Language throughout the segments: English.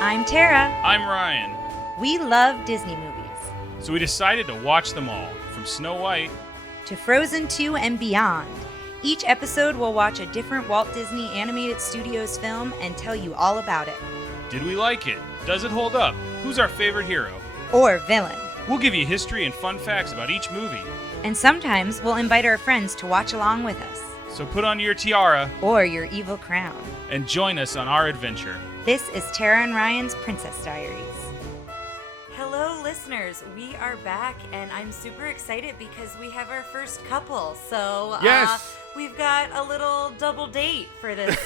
I'm Tara. I'm Ryan. We love Disney movies. So we decided to watch them all, from Snow White to Frozen 2 and beyond. Each episode will watch a different Walt Disney Animated Studios film and tell you all about it. Did we like it? Does it hold up? Who's our favorite hero? Or villain. We'll give you history and fun facts about each movie. And sometimes we'll invite our friends to watch along with us. So put on your tiara or your evil crown and join us on our adventure. This is Tara and Ryan's Princess Diaries. Hello, listeners. We are back, and I'm super excited because we have our first couple. So yes. We've got a little double date for this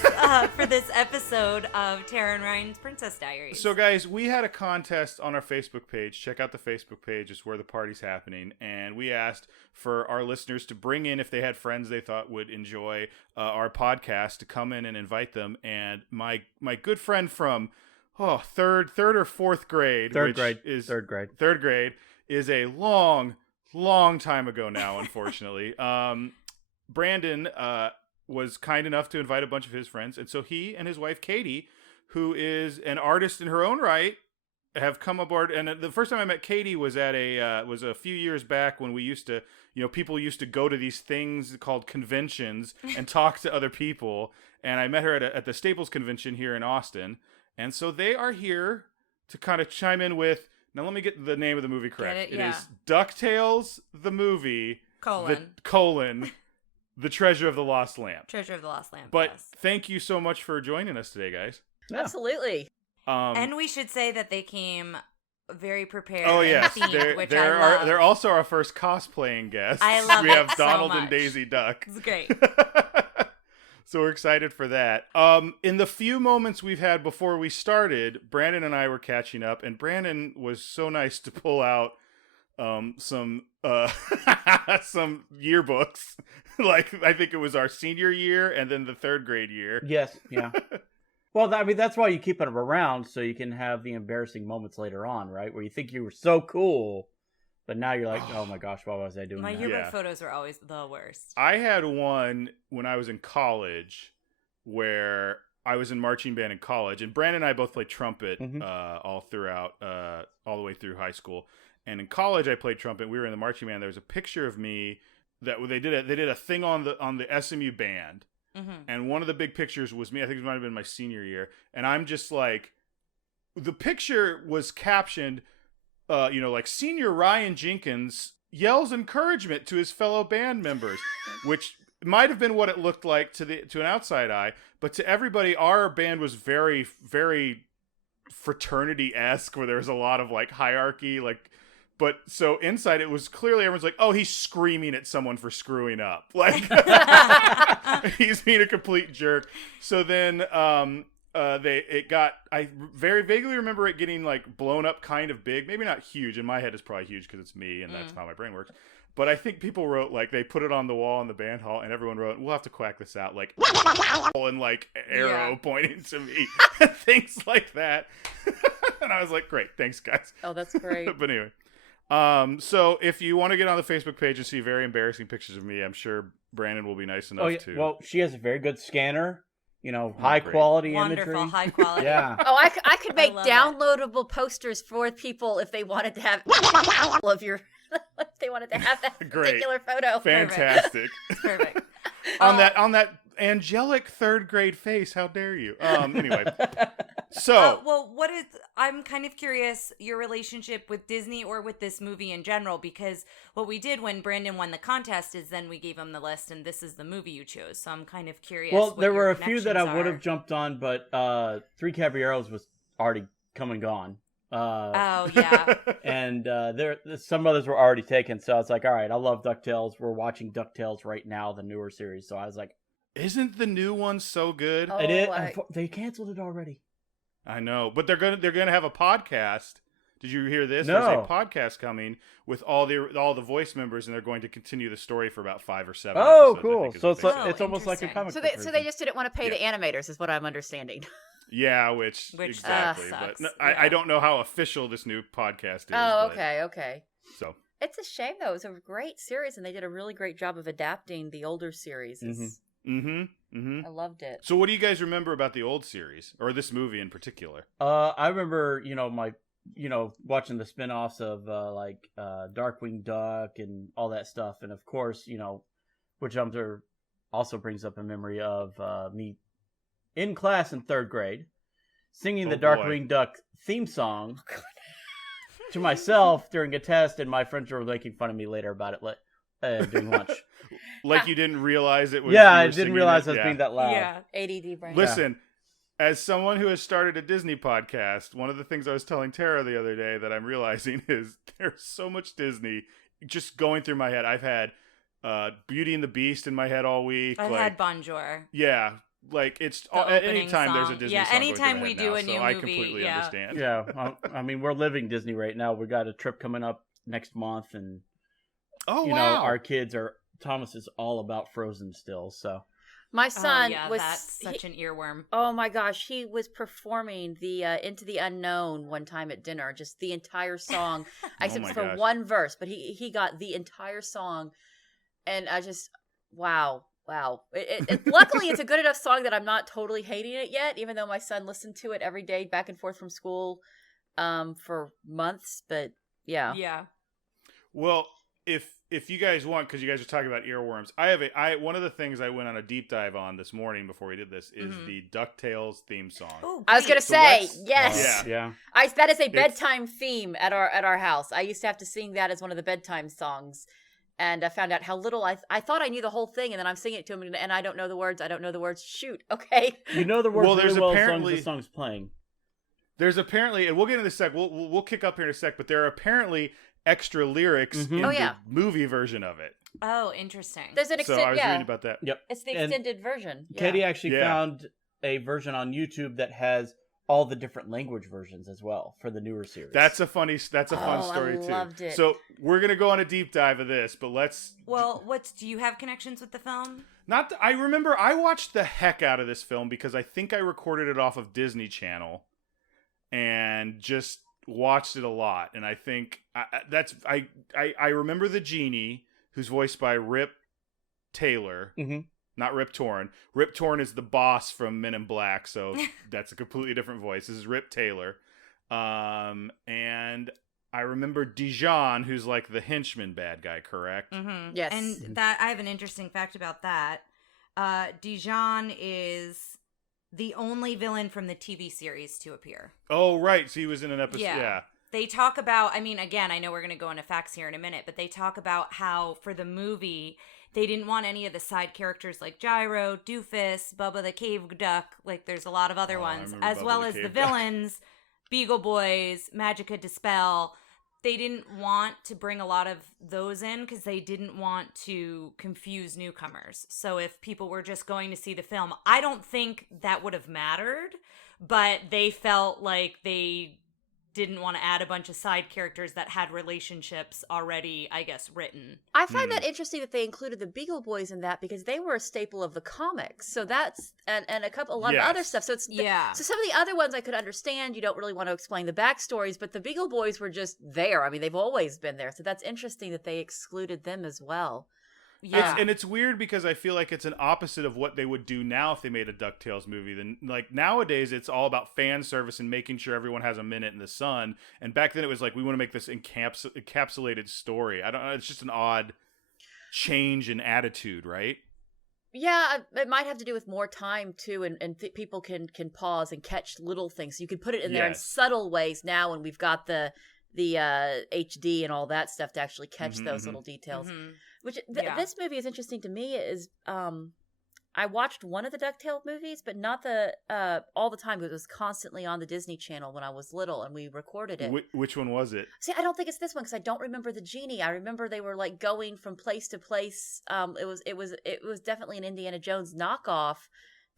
episode of Tara and Ryan's Princess Diaries. So, guys, we had a contest on our Facebook page. Check out the Facebook page; it's where the party's happening. And we asked for our listeners to bring in, if they had friends they thought would enjoy our podcast, to come in and invite them. And my good friend from third or fourth grade, third grade is a long time ago now, unfortunately. Brandon was kind enough to invite a bunch of his friends, and so he and his wife Katie, who is an artist in her own right, have come aboard. And the first time I met Katie was at was a few years back when we used to, people used to go to these things called conventions and talk to other people. And I met her at the Staples convention here in Austin, and so they are here to kind of chime in with. Now let me get the name of the movie correct. It is DuckTales the Movie : The Treasure of the Lost Lamp. Treasure of the Lost Lamp. But yes. Thank you so much for joining us today, guys. Yeah. Absolutely. And we should say that they came very prepared. Oh yes, and themed, which I love. They're also our first cosplaying guests. I love we it have Donald so and Daisy Duck. It's great. So we're excited for that. In the few moments we've had before we started, Brandon and I were catching up, and Brandon was so nice to pull out some yearbooks. Like, I think it was our senior year and then the third grade year. Yes, yeah. Well, I mean, that's why you keep them around, so you can have the embarrassing moments later on, right? Where you think you were so cool, but now you're like, oh my gosh, what was I doing? My yearbook photos were always the worst. I had one when I was in college where I was in marching band in college, and Brandon and I both played trumpet all throughout, all the way through high school. And in college, I played trumpet. We were in the marching band. There was a picture of me that they did a thing on the SMU band, and one of the big pictures was me. I think it might have been my senior year, and I'm just like, the picture was captioned, like Senior Ryan Jenkins yells encouragement to his fellow band members, which might have been what it looked like to an outside eye, but to everybody, our band was very, very fraternity-esque, where there was a lot of like hierarchy, like. But so inside it was clearly everyone's like, oh, he's screaming at someone for screwing up. Like, he's being a complete jerk. So then I very vaguely remember it getting like blown up kind of big. Maybe not huge. In my head it's probably huge because it's me and that's how my brain works. But I think people wrote, like, they put it on the wall in the band hall, and everyone wrote, we'll have to quack this out, like, and, like, arrow pointing to me, and things like that. And I was like, great, thanks, guys. Oh, that's great. But anyway. So if you want to get on the Facebook page and see very embarrassing pictures of me, I'm sure Brandon will be nice enough to. Well, she has a very good scanner, high quality imagery. Wonderful, high quality. Yeah. Oh, I could make downloadable posters for people if they wanted to have of your if they wanted to have that particular photo. Fantastic. Perfect. on that angelic third grade face, how dare you? Anyway. So, I'm kind of curious your relationship with Disney or with this movie in general, because what we did when Brandon won the contest is then we gave him the list and this is the movie you chose. So I'm kind of curious. Well, there were a few that I would have jumped on, but Three Caballeros was already come and gone. Oh, yeah. And some others were already taken. So I was like, all right, I love DuckTales. We're watching DuckTales right now, the newer series. So I was like, isn't the new one so good? It is. They canceled it already. I know, but they're gonna have a podcast. Did you hear this? No. There's a podcast coming with all the voice members, and they're going to continue the story for about 5 or 7 Oh, episodes, cool! So it's almost like a comic. So they just didn't want to pay the animators, is what I'm understanding. Yeah, which exactly. Sucks. But I don't know how official this new podcast is. Oh, okay. So it's a shame though. It was a great series, and they did a really great job of adapting the older series. I loved it. So what do you guys remember about the old series, or this movie in particular? I remember, watching the spin-offs of Darkwing Duck and all that stuff, and of course, which also brings up a memory of me in class in 3rd grade singing the Darkwing Duck theme song to myself during a test, and my friends were making fun of me later about it during lunch. Like you didn't realize it was. Yeah, I didn't realize I was being that loud. Yeah. ADD brain. Listen, as someone who has started a Disney podcast, one of the things I was telling Tara the other day that I'm realizing is there's so much Disney just going through my head. I've had Beauty and the Beast in my head all week. I've had Bonjour. Yeah. Like it's at any time song. there's a Disney song. Yeah, anytime going we through my do head a now, new so movie. I completely understand. Yeah, I mean, we're living Disney right now. We got a trip coming up next month, and our kids Thomas is all about Frozen still. So my son was that's such an earworm. Oh my gosh, he was performing the Into the Unknown one time at dinner, just the entire song, except for one verse. But he got the entire song, and I just wow. Luckily, it's a good enough song that I'm not totally hating it yet, even though my son listened to it every day back and forth from school for months. But yeah. Well, if you guys want, because you guys are talking about earworms, I one of the things I went on a deep dive on this morning before we did this is the DuckTales theme song. Ooh, I was gonna say yes. Yeah. That is a bedtime theme at our house. I used to have to sing that as one of the bedtime songs. And I found out how little I thought I knew the whole thing, and then I'm singing it to him, and I don't know the words. Shoot, okay. You know the words there's really well apparently, as long as the song's playing. There's apparently, and we'll get into this sec. We'll kick up here in a sec, but there are apparently extra lyrics in the movie version of it. Oh, interesting. There's an so I was reading about that. Yep, it's the extended version. Yeah. Katie actually found a version on YouTube that has all the different language versions as well for the newer series. That's a fun story I too. Loved it. So we're gonna go on a deep dive of this, but let's. Well, do you have connections with the film? I remember I watched the heck out of this film because I think I recorded it off of Disney Channel, and just watched it a lot. And I think I remember the genie, who's voiced by Rip Taylor. Mm-hmm. Not Rip Torn. Rip Torn is the boss from Men in Black, so that's a completely different voice. This is Rip Taylor. And I remember Dijon, who's like the henchman bad guy, correct? Mm-hmm. Yes. And that I have an interesting fact about that. Dijon is the only villain from the TV series to appear. Oh, right. So he was in an episode. Yeah. They talk about, again, I know we're going to go into facts here in a minute, but they talk about how for the movie, they didn't want any of the side characters like Gyro, Doofus, Bubba the Cave Duck, like there's a lot of other ones, as Bubba well the as the Cave villains, Beagle Boys, Magica Dispel. They didn't want to bring a lot of those in because they didn't want to confuse newcomers. So if people were just going to see the film, I don't think that would have mattered, but they felt like they didn't want to add a bunch of side characters that had relationships already, I guess, written. I find that interesting that they included the Beagle Boys in that because they were a staple of the comics. So that's and a lot of other stuff. So it's so some of the other ones I could understand. You don't really want to explain the backstories, but the Beagle Boys were just there. They've always been there. So that's interesting that they excluded them as well. Yeah. It's weird because I feel like it's an opposite of what they would do now if they made a DuckTales movie. Then, like, nowadays, it's all about fan service and making sure everyone has a minute in the sun. And back then, it was like, we want to make this encapsulated story. I don't know. It's just an odd change in attitude, right? Yeah, it might have to do with more time, too, and people can pause and catch little things. You can put it in there in subtle ways now when we've got the HD and all that stuff to actually catch those little details. Mm-hmm. Which this movie is interesting to me is I watched one of the DuckTales movies, but not the all the time. It was constantly on the Disney Channel when I was little, and we recorded it. Which one was it? See, I don't think it's this one because I don't remember the genie. I remember they were like going from place to place. It was definitely an Indiana Jones knockoff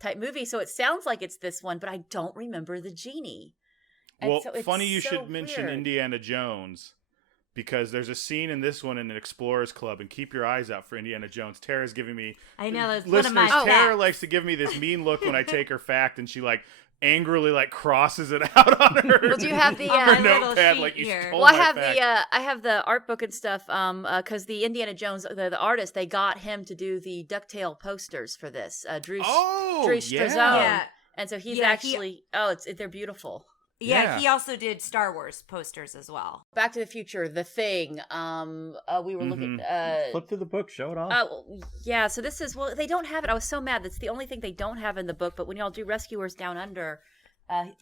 type movie. So it sounds like it's this one, but I don't remember the genie. And well, funny you should mention Indiana Jones. Because there's a scene in this one in an Explorers Club, and keep your eyes out for Indiana Jones. Tara's giving me... I know, that's listeners, one of my Tara likes to give me this mean look when I take her fact, and she angrily like crosses it out on her. Well, do you have the her little notepad? sheet Like you here. stole Well, my I have the art book and stuff. Because the Indiana Jones, the artist, they got him to do the DuckTale posters for this. Drew Struzone. Yeah. And so he's Yeah, actually. They're beautiful. Yeah, he also did Star Wars posters as well. Back to the Future, The Thing. We were looking. Flip through the book, show it off. Yeah. So this is they don't have it. I was so mad. That's the only thing they don't have in the book. But when y'all do Rescuers Down Under,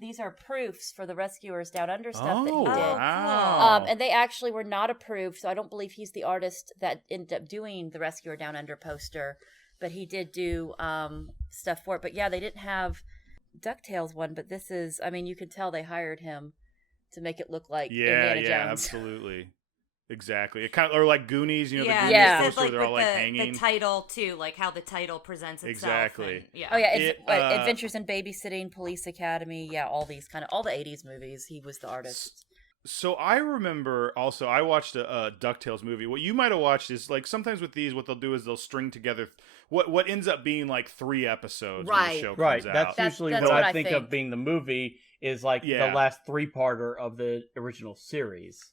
these are proofs for the Rescuers Down Under stuff that he did. Wow. And they actually were not approved. So I don't believe he's the artist that ended up doing the Rescuer Down Under poster, but he did do stuff for it. But yeah, they didn't have DuckTales one, but this is, I mean, you can tell they hired him to make it look like Indiana Jones. Yeah, absolutely. Exactly. It kind of, or like Goonies, you know, Yeah, the Goonies poster, like they're all like the hanging. The title too, like how the title presents itself. Exactly. And, yeah. Oh yeah, Adventures in Babysitting, Police Academy, yeah, all these all the 80s movies, he was the artist. So I remember also, I watched a DuckTales movie. What you might have watched is like sometimes with these, what they'll do is they'll string together what ends up being like 3 episodes when the show comes out. That's usually that's what what I I think think. of being the movie is like the last 3-parter of the original series.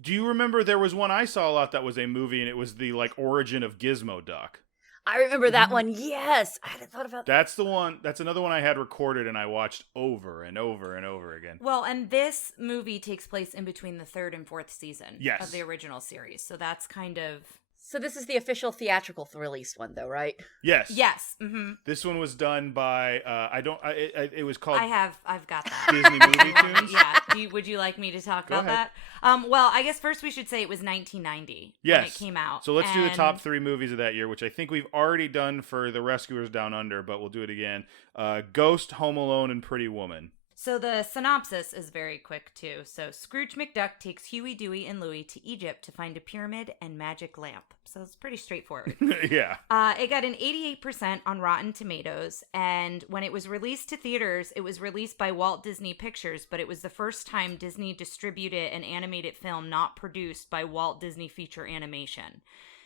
Do you remember there was one I saw a lot that was a movie and it was the like origin of Gizmo Duck? I remember that one. Yes, I hadn't thought about that. That's the one. That's another one I had recorded and I watched over and over and over again. Well, and this movie takes place in between the 3rd and 4th season Yes. of the original series. So that's kind of... So this is the official theatrical release one, though, right? Yes. Yes. Mm-hmm. This one was done by it was called I've got that. Disney Movie Tunes. Yeah. Would you like me to talk Go about ahead. that? Well, I guess first we should say it was 1990 when it came out. So let's do the And- top 3 movies of that year, which I think we've already done for The Rescuers Down Under, but we'll do it again. Ghost, Home Alone, and Pretty Woman. So the synopsis is very quick, too. So Scrooge McDuck takes Huey, Dewey, and Louie to Egypt to find a pyramid and magic lamp. So it's pretty straightforward. Yeah. It got an 88% on Rotten Tomatoes, and when it was released to theaters, it was released by Walt Disney Pictures, but it was the first time Disney distributed an animated film not produced by Walt Disney Feature Animation.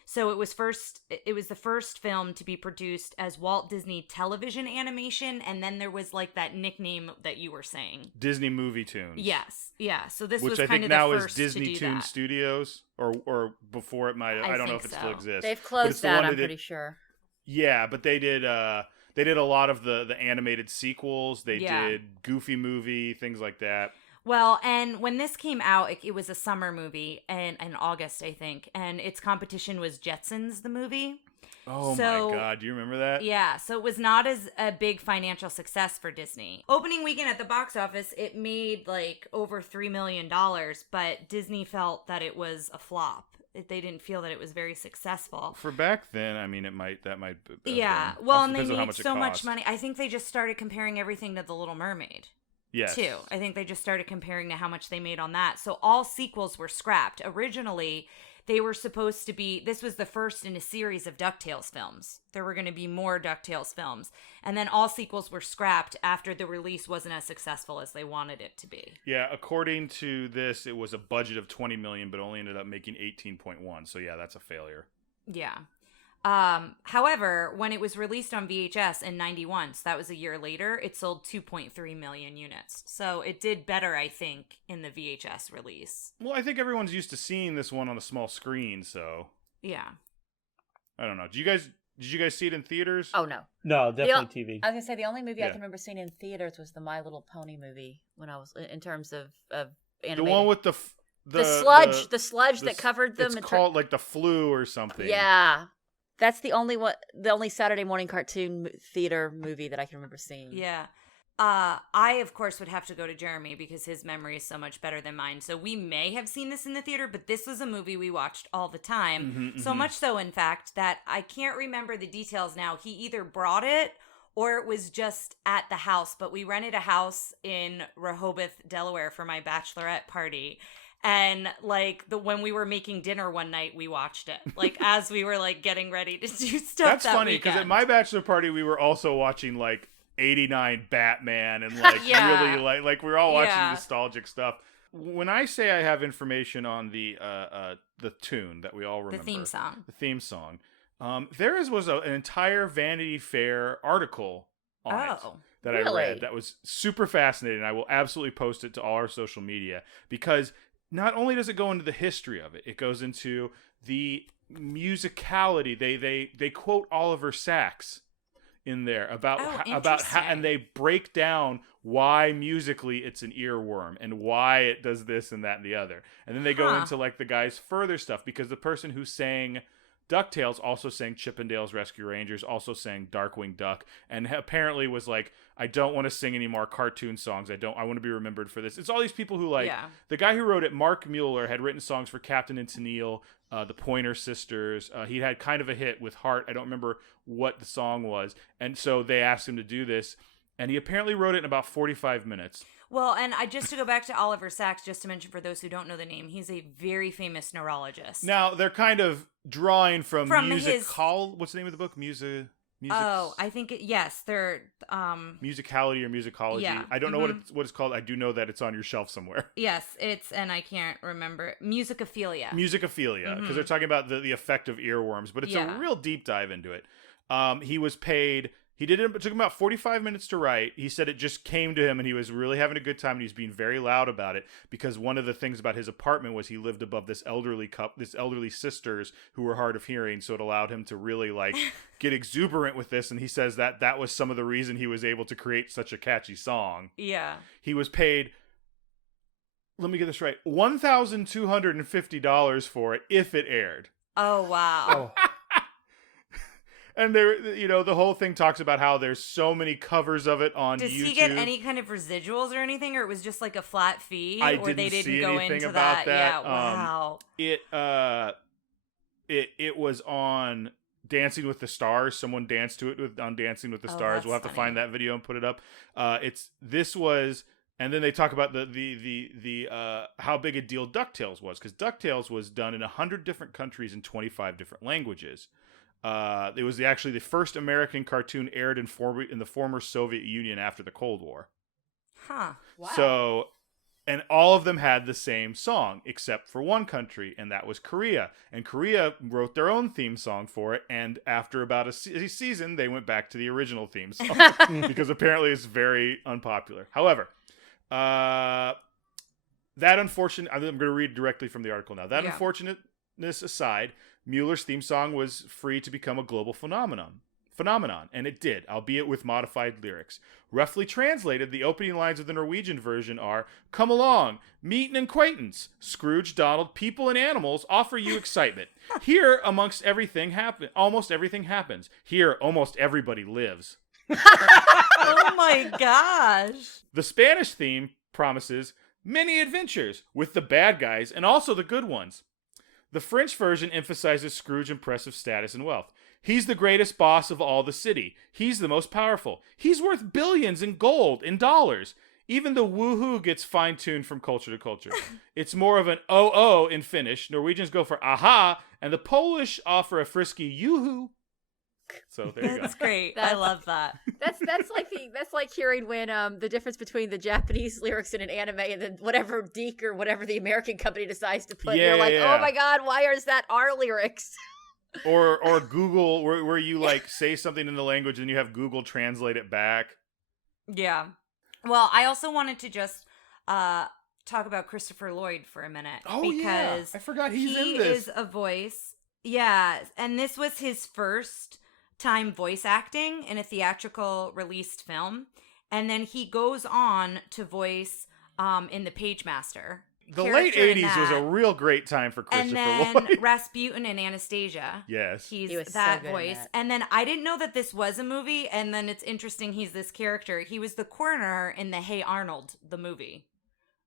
So it was the first film to be produced as Walt Disney Television Animation, and then there was like that nickname that you were saying. Disney Movie Tunes. Yes, yeah. So this which was I kind think of now the is first Disney to do Toon that. Studios, or before it might. I don't know if think it still so. exists. They've But it's closed the that, one I'm that pretty sure. Yeah, but they did a lot of the animated sequels. They did Goofy Movie, things like that. Well, and when this came out, it was a summer movie in August, I think, and its competition was Jetsons, the movie. Oh So- my God, do you remember that? Yeah, so it was not as a big financial success for Disney. Opening weekend at the box office, it made like over $3 million, but Disney felt that it was a flop. They didn't feel that it was very successful. For back then, I mean, that might. Yeah, well, and they depends on how made much it so much cost. money. I think they just started comparing everything to The Little Mermaid. Yes. Too. I think they just started comparing to how much they made on that. So all sequels were scrapped. Originally, they were supposed to be, this was the first in a series of DuckTales films. There were going to be more DuckTales films. And then all sequels were scrapped after the release wasn't as successful as they wanted it to be. Yeah, according to this, it was a budget of $20 million, but only ended up making 18.1. So yeah, that's a failure. Yeah. However, when it was released on VHS in 91, so that was a year later, it sold 2.3 million units. So it did better, I think, in the VHS release. Well, I think everyone's used to seeing this one on a small screen, so Yeah. I don't know. Did you guys see it in theaters? Oh, no. No, definitely TV. I was going to say, the only movie I Yeah. can remember seeing in theaters was the My Little Pony movie when I was, in terms of the animated. one with the sludge that covered them. It's called like the flu or something. Yeah. That's the only Saturday morning cartoon theater movie that I can remember seeing. Yeah. I, of course, would have to go to Jeremy because his memory is so much better than mine. So we may have seen this in the theater, but this was a movie we watched all the time. So much so, in fact, that I can't remember the details now. He either brought it or it was just at the house. But we rented a house in Rehoboth, Delaware for my bachelorette party. And like when we were making dinner one night, we watched it. Like as we were like getting ready to do stuff. That's funny because at my bachelor party we were also watching like '89 Batman and like Yeah. really like we were all watching Yeah. nostalgic stuff. When I say I have information on the tune that we all remember, The theme song. there was an entire Vanity Fair article on it that I really? read that was super fascinating. I will absolutely post it to all our social media, because not only does it go into the history of it, it goes into the musicality. They quote Oliver Sacks in there about how, and they break down why musically it's an earworm and why it does this and that and the other. And then they go into like the guy's further stuff, because the person who sang DuckTales also sang Chippendales Rescue Rangers, also sang Darkwing Duck, and apparently was like, I don't want to sing any more cartoon songs. I want to be remembered for this. It's all these people who like, the guy who wrote it, Mark Mueller, had written songs for Captain and Tennille, the Pointer Sisters. He had kind of a hit with Heart. I don't remember what the song was. And so they asked him to do this, and he apparently wrote it in about 45 minutes. Well, and just to go back to Oliver Sacks, just to mention for those who don't know the name, he's a very famous neurologist. Now, they're kind of drawing from musical. His... What's the name of the book? Music. Oh, I think yes, they're musicality or musicology. Yeah. I don't know what it's called. I do know that it's on your shelf somewhere. Yes, and I can't remember. Musicophilia, because they're talking about the effect of earworms, but it's a real deep dive into it. He was paid. It took him about 45 minutes to write. He said it just came to him, and he was really having a good time, and he was being very loud about it, because one of the things about his apartment was he lived above this elderly sisters who were hard of hearing, so it allowed him to really like get exuberant with this, and he says that was some of the reason he was able to create such a catchy song. Yeah. He was paid, let me get this right, $1,250 for it if it aired. Oh, wow. Oh. And there, the whole thing talks about how there's so many covers of it on YouTube. Does he get any kind of residuals or anything, or it was just like a flat fee? I or they didn't see go anything into about that. Yeah, wow. It was on Dancing with the Stars. Someone danced to it on Dancing with the Stars. We'll have to find that video and put it up. And then they talk about the how big a deal DuckTales was, because DuckTales was done in 100 different countries in 25 different languages. It was actually the first American cartoon aired in the former Soviet Union after the Cold War. Huh. Wow. So, and all of them had the same song, except for one country, and that was Korea. And Korea wrote their own theme song for it, and after about a season, they went back to the original theme song, because apparently it's very unpopular. However, I'm going to read directly from the article now. That unfortunateness aside, Mueller's theme song was free to become a global phenomenon, and it did, albeit with modified lyrics. Roughly translated, the opening lines of the Norwegian version are, "Come along, meet an acquaintance. Scrooge, Donald, people and animals offer you excitement. Here, almost everything happens. Here, almost everybody lives." Oh my gosh. The Spanish theme promises many adventures with the bad guys and also the good ones. The French version emphasizes Scrooge's impressive status and wealth. He's the greatest boss of all the city. He's the most powerful. He's worth billions in gold, in dollars. Even the woohoo gets fine-tuned from culture to culture. It's more of an oh in Finnish. Norwegians go for aha, and the Polish offer a frisky yoo-hoo. So there you go. That's great. I love that. That's like hearing when the difference between the Japanese lyrics in an anime and then whatever Deke or whatever the American company decides to put. You're like, oh my god, why is that our lyrics? Or Google, where you like say something in the language and you have Google translate it back. Yeah. Well, I also wanted to just talk about Christopher Lloyd for a minute. Oh, because I forgot he's in this. He is a voice. Yeah, and this was his first time voice acting in a theatrical released film, and then he goes on to voice in The Pagemaster. The late 80s was a real great time for Christopher Lloyd. And then Rasputin and Anastasia. Yes. He was that so voice. And then I didn't know that this was a movie, and then it's interesting he's this character. He was the coroner in the Hey Arnold, the movie.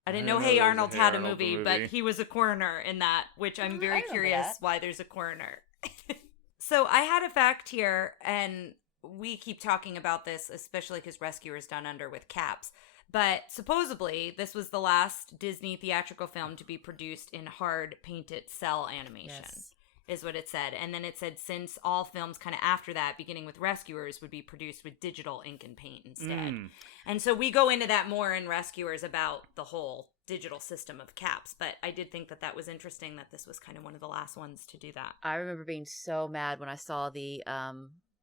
I didn't know Hey Arnold had a movie, but he was a coroner in that, which I'm very curious why there's a coroner. So I had a fact here, and we keep talking about this, especially because Rescuers Down Under with Caps. But supposedly, this was the last Disney theatrical film to be produced in hard painted cell animation, is what it said. And then it said since all films kind of after that, beginning with Rescuers, would be produced with digital ink and paint instead. And so we go into that more in Rescuers about the whole digital system of Caps. But I did think that was interesting that this was kind of one of the last ones to do that. I remember being so mad when I saw the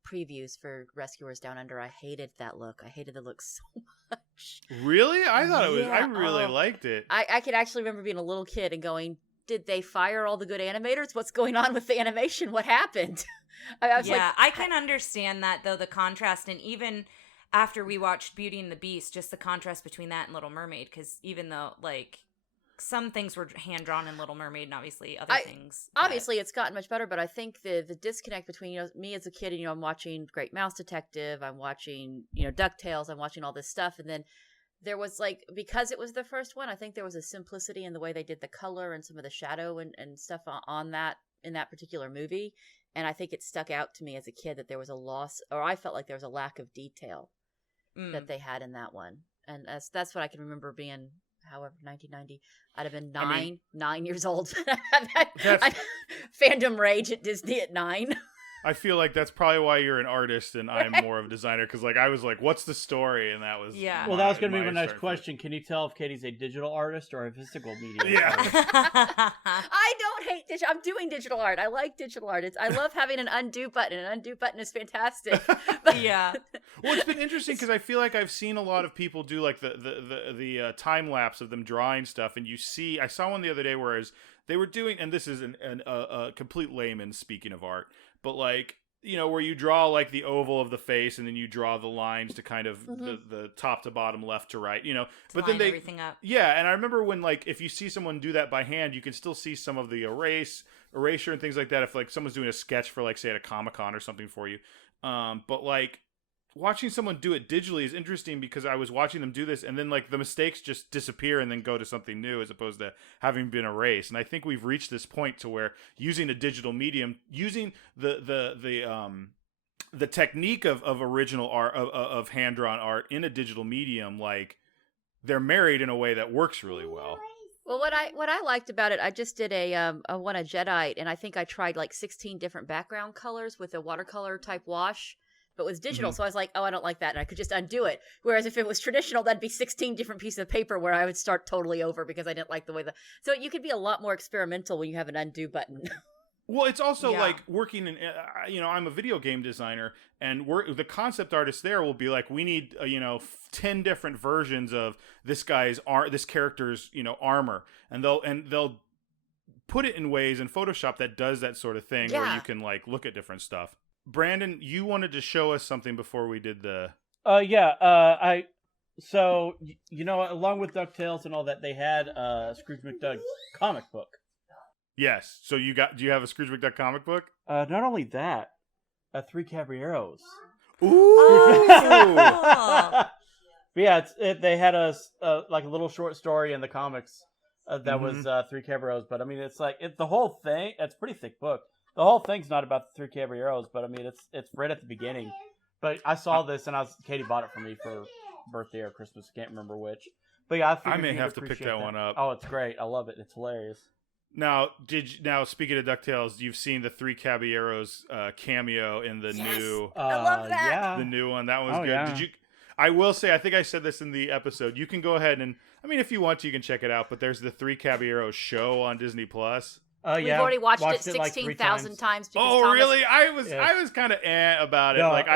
previews for Rescuers Down Under. I hated that look. I hated the look so much. Really? I thought it was. I Yeah, really liked it. I could actually remember being a little kid and going, did they fire all the good animators? What's going on with the animation? What happened? I was I can understand that, though, the contrast. And even after we watched Beauty and the Beast, just the contrast between that and Little Mermaid. Because even though, like, some things were hand-drawn in Little Mermaid and obviously other things. Obviously, it's gotten much better, but I think the disconnect between, me as a kid and, I'm watching Great Mouse Detective, I'm watching, DuckTales, I'm watching all this stuff, and then there was, like, because it was the first one, I think there was a simplicity in the way they did the color and some of the shadow and stuff on that, in that particular movie, and I think it stuck out to me as a kid that there was a loss, or I felt like there was a lack of detail that they had in that one, and that's what I can remember being... However, 1990, I'd have been 9 years old. Fandom rage at Disney at 9. I feel like that's probably why you're an artist and I'm more of a designer, because like I was like, what's the story? And that was well, that was going to be my next question. Can you tell if Katie's a digital artist or a physical media artist? I don't hate digital. I'm doing digital art. I like digital art. I love having an undo button. An undo button is fantastic. But yeah. Well, it's been interesting because I feel like I've seen a lot of people do like the time lapse of them drawing stuff, and I saw one the other day where they were doing, and this is a complete layman speaking of art, but like, where you draw like the oval of the face and then you draw the lines to kind of the top to bottom, left to right, but then everything up. Yeah. And I remember when, like, if you see someone do that by hand, you can still see some of the erasure and things like that. If like someone's doing a sketch for like, say at a Comic-Con or something for you. But like watching someone do it digitally is interesting because I was watching them do this and then like the mistakes just disappear and then go to something new as opposed to having been erased. And I think we've reached this point to where using a digital medium, using the technique of original art, of hand-drawn art in a digital medium, like they're married in a way that works really well. Well, what I liked about it, I just did a Jedi, and I think I tried like 16 different background colors with a watercolor type wash. But it was digital, so I was like, oh, I don't like that, and I could just undo it. Whereas if it was traditional, that'd be 16 different pieces of paper where I would start totally over because I didn't like the way So you could be a lot more experimental when you have an undo button. Well, it's also like working in, I'm a video game designer, and the concept artist there will be like, we need, 10 different versions of this character's, armor, and they'll put it in ways in Photoshop that does that sort of thing where you can like look at different stuff. Brandon, you wanted to show us something before we did the... along with DuckTales and all that, they had Scrooge McDuck comic book. Yes. So do you have a Scrooge McDuck comic book? Not only that, 3 Caballeros. Ooh! Yeah, they had like a little short story in the comics that was 3 Caballeros, but I mean, it's like the whole thing. It's a pretty thick book. The whole thing's not about the 3 Caballeros, but I mean, it's right at the beginning. But I saw this, and Katie bought it for me for birthday or Christmas. Can't remember which. But yeah, I may have to pick that one up. Oh, it's great. I love it. It's hilarious. Now, speaking of DuckTales, you've seen the 3 Caballeros cameo in the new. I love that. Yeah. The new one. That was good. Yeah. Did you? I will say, I think I said this in the episode. You can go ahead and, I mean, if you want to, you can check it out. But there's the 3 Caballeros show on Disney Plus. We've already watched it 16,000 times. Oh, Thomas, really? I was kind of about it. No, like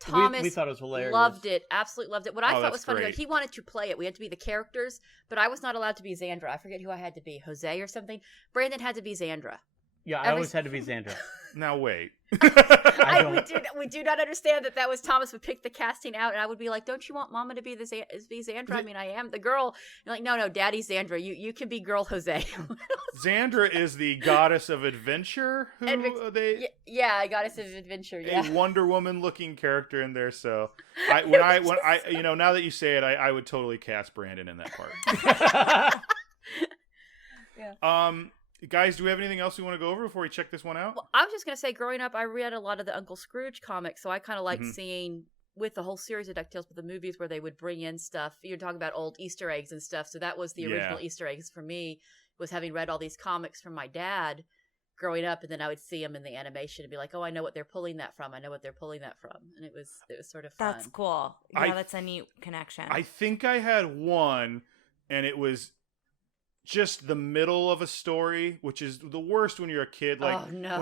Thomas we thought it was hilarious. Loved it. Absolutely loved it. What I thought was funny, great. he wanted to play it. We had to be the characters, but I was not allowed to be Xandra. I forget who I had to be, Jose or something. Brandon had to be Xandra. Yeah, I always had to be Xandra. Now wait. We do not understand that was Thomas would pick the casting out, and I would be like, "Don't you want Mama to be Xandra? I mean, I am the girl." You're like, "No, Daddy's Xandra. You can be girl Jose." Xandra is the goddess of adventure. Yeah, goddess of adventure. Yeah, a Wonder Woman looking character in there. So when I now that you say it, I would totally cast Brandon in that part. Yeah. Guys, do we have anything else we want to go over before we check this one out? Well, I was just going to say, growing up, I read a lot of the Uncle Scrooge comics, so I kind of liked seeing, with the whole series of DuckTales, with the movies where they would bring in stuff. You're talking about old Easter eggs and stuff, so that was the original Easter eggs for me, was having read all these comics from my dad growing up, and then I would see them in the animation and be like, oh, I know what they're pulling that from. And it was sort of fun. That's cool. Yeah, that's a neat connection. I think I had one, and it was just the middle of a story, which is the worst when you're a kid. Like, oh, no.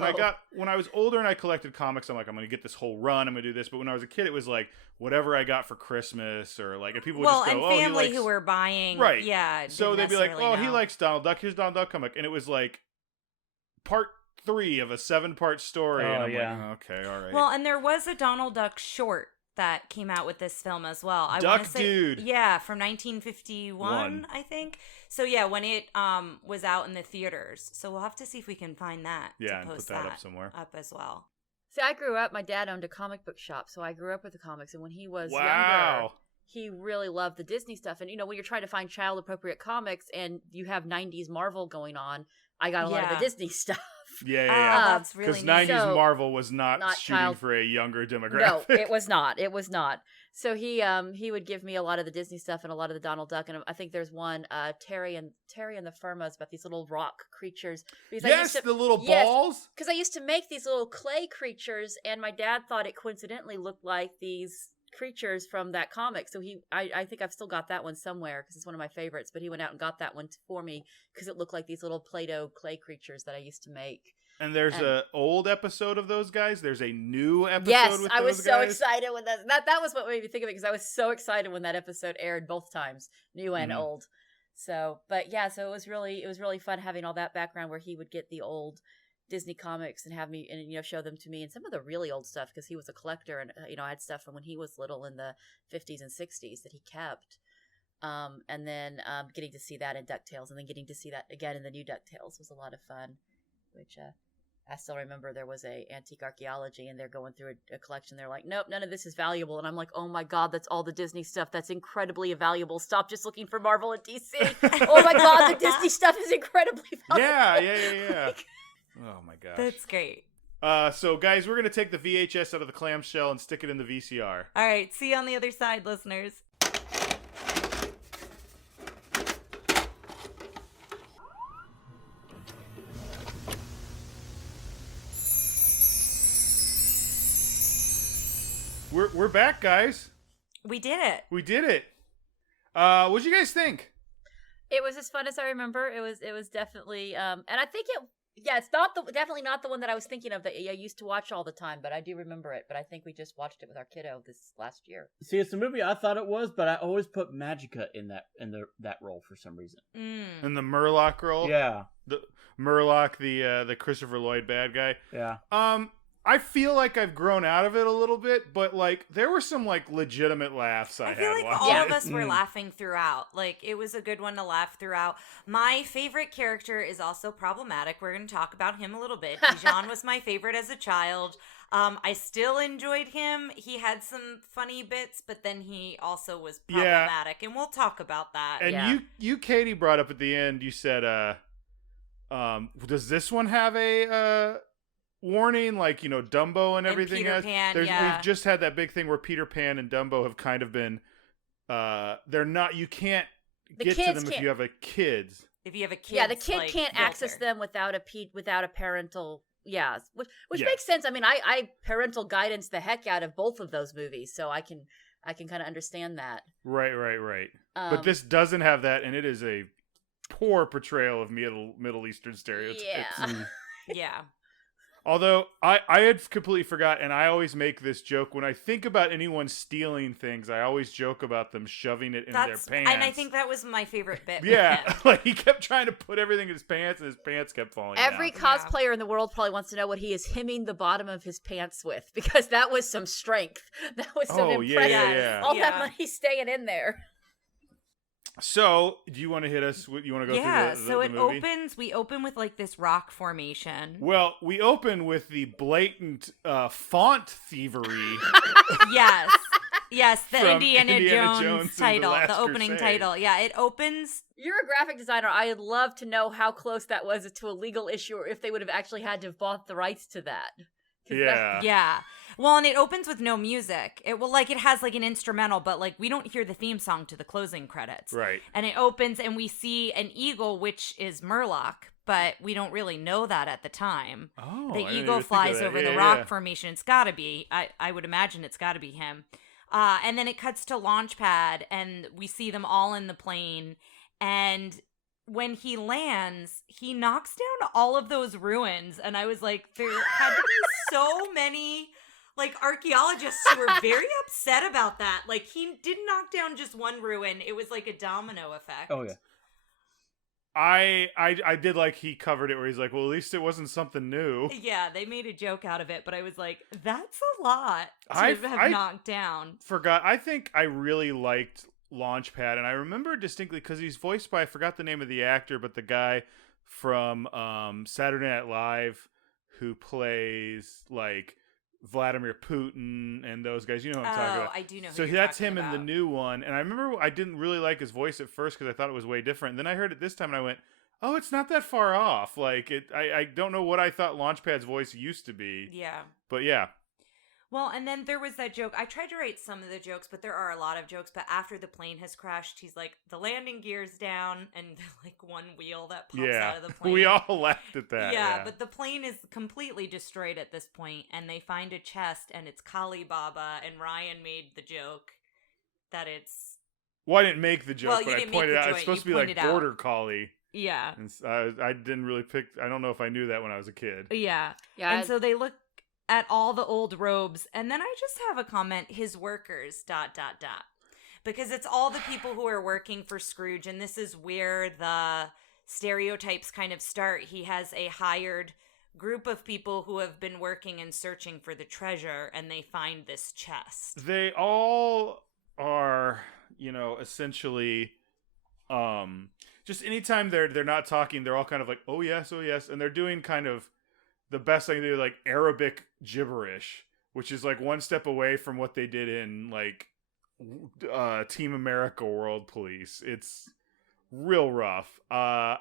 when I was older and I collected comics, I'm like, I'm going to get this whole run, I'm going to do this. But when I was a kid, it was like, whatever I got for Christmas, or like, and people would just go, and family who were buying, right. Yeah. So they'd be like, oh, he know. likes Donald Duck, here's Donald Duck comic. And it was like, part 3 of a 7-part story. Oh, and I'm yeah. like, okay, all right. Well, and there was a Donald Duck short that came out with this film as well. I Duck wanna say, Dude. Yeah, from 1951, I think. So yeah, when it was out in the theaters. So we'll have to see if we can find that. Yeah, to and post put that up somewhere. Up as well. See, I grew up, my dad owned a comic book shop, so I grew up with the comics. And when he was younger, Wow. he really loved the Disney stuff. And, you know, when you're trying to find child-appropriate comics and you have 90s Marvel going on, I got a lot of the Disney stuff. Yeah. That's really Because neat. 90s So, Marvel was not shooting for a younger demographic. No, it was not. It was not. So he would give me a lot of the Disney stuff and a lot of the Donald Duck, and I think there's one Terry and the Firmas about these little rock creatures. Because Yes, the little balls. Because I used to make these little clay creatures, and my dad thought it coincidentally looked like these creatures from that comic. So I think I've still got that one somewhere because it's one of my favorites. But he went out and got that one for me because it looked like these little Play-Doh clay creatures that I used to make. And there's an old episode of those guys. There's a new episode Yes, with I was those so guys. excited when that was what made me think of it because I was so excited when that episode aired both times, new and old. So, but yeah, so it was really fun having all that background where he would get the old Disney comics and have me and show them to me, and some of the really old stuff because he was a collector and I had stuff from when he was little in the 50s and 60s that he kept. And then getting to see that in DuckTales and then getting to see that again in the new DuckTales was a lot of fun, which I still remember there was a antique archaeology and they're going through a collection. They're like, nope, none of this is valuable. And I'm like, oh my God, that's all the Disney stuff. That's incredibly valuable. Stop just looking for Marvel and DC. Oh my God, the Disney stuff is incredibly valuable. Yeah. Oh my gosh. That's great. So guys, we're going to take the VHS out of the clamshell and stick it in the VCR. All right, see you on the other side, listeners. We're back, guys. We did it. We did it. What'd you guys think? It was as fun as I remember. It was definitely, and I think it's definitely not the one that I was thinking of that I used to watch all the time, but I do remember it. But I think we just watched it with our kiddo this last year. See, it's the movie I thought it was, but I always put Magica in that role for some reason. In the Murloc role? Yeah. The Murloc, the Christopher Lloyd bad guy. Yeah. I feel like I've grown out of it a little bit, but like there were some like legitimate laughs I feel had like watching all it. of us were laughing throughout. Like it was a good one to laugh throughout. My favorite character is also problematic. We're going to talk about him a little bit. Dijon was my favorite as a child. I still enjoyed him. He had some funny bits, but then he also was problematic, and we'll talk about that. And you Katie brought up at the end. You said, does this one have a warning, like Dumbo and everything Peter has? Pan, We've just had that big thing where Peter Pan and Dumbo have kind of been they're not, you can't get to them if you have a kids. If you have a kid, the kid can't access them without a parental. Yeah, which makes sense. I mean, I parental guidance the heck out of both of those movies, so I can kind of understand that. Right. But this doesn't have that, and it is a poor portrayal of Middle Eastern stereotypes. Yeah. Yeah. Although I had completely forgot, and I always make this joke when I think about anyone stealing things. I always joke about them shoving it in their pants, and I think that was my favorite bit. Yeah, like he kept trying to put everything in his pants, and his pants kept falling Every down. cosplayer in the world probably wants to know what he is hemming the bottom of his pants with, because that was some strength. That was some impressive. Yeah. All that money staying in there. So, do you want to hit us? You want to go through the movie? Opens. We open with like this rock formation. Well, we open with the blatant font thievery. Yes, the From Indiana Jones title, the opening Crusade. title. Yeah, it opens. You're a graphic designer. I'd love to know how close that was to a legal issue, or if they would have actually had to have bought the rights to that. Yeah. Well, and it opens with no music. It has like an instrumental, but like we don't hear the theme song to the closing credits. Right. And it opens and we see an eagle, which is Murloc, but we don't really know that at the time. Oh, the I didn't eagle even think of flies that. over Yeah, the rock formation. It's got to be. I would imagine it's got to be him. And then it cuts to Launchpad, and we see them all in the plane. And when he lands, he knocks down all of those ruins. And I was like, there had to be so many like archaeologists who were very upset about that. Like, he didn't knock down just one ruin. It was like a domino effect. Oh, yeah. I did like he covered it where he's like, well, at least it wasn't something new. Yeah, they made a joke out of it, but I was like, that's a lot to have knocked down. I think I really liked Launchpad, and I remember distinctly because he's voiced by, I forgot the name of the actor, but the guy from Saturday Night Live who plays like Vladimir Putin and those guys. You know what I'm talking about. I do know who so you're that's talking him about. in the new one, and I remember I didn't really like his voice at first because I thought it was way different. And then I heard it this time and I went, oh, it's not that far off. Like, I don't know what I thought Launchpad's voice used to be. Yeah. But yeah. Well, and then there was that joke. I tried to write some of the jokes, but there are a lot of jokes. But after the plane has crashed, he's like, the landing gear's down, and like one wheel that pops out of the plane. We all laughed at that. Yeah, but the plane is completely destroyed at this point, and they find a chest, and it's Collie Baba, and Ryan made the joke that it's... Well, I didn't make the joke, Well, but I didn't pointed make the out it's joke, supposed to you be like pointed out. Border Collie. Yeah. And I didn't really pick... I don't know if I knew that when I was a kid. Yeah. Yeah. And so they look at all the old robes, and then I just have a comment, his workers, ... Because it's all the people who are working for Scrooge, and this is where the stereotypes kind of start. He has a hired group of people who have been working and searching for the treasure, and they find this chest. They all are, essentially, just anytime they're not talking, they're all kind of like, oh yes, and they're doing kind of the best thing they do, like Arabic gibberish, which is like one step away from what they did in like Team America World Police. It's real rough.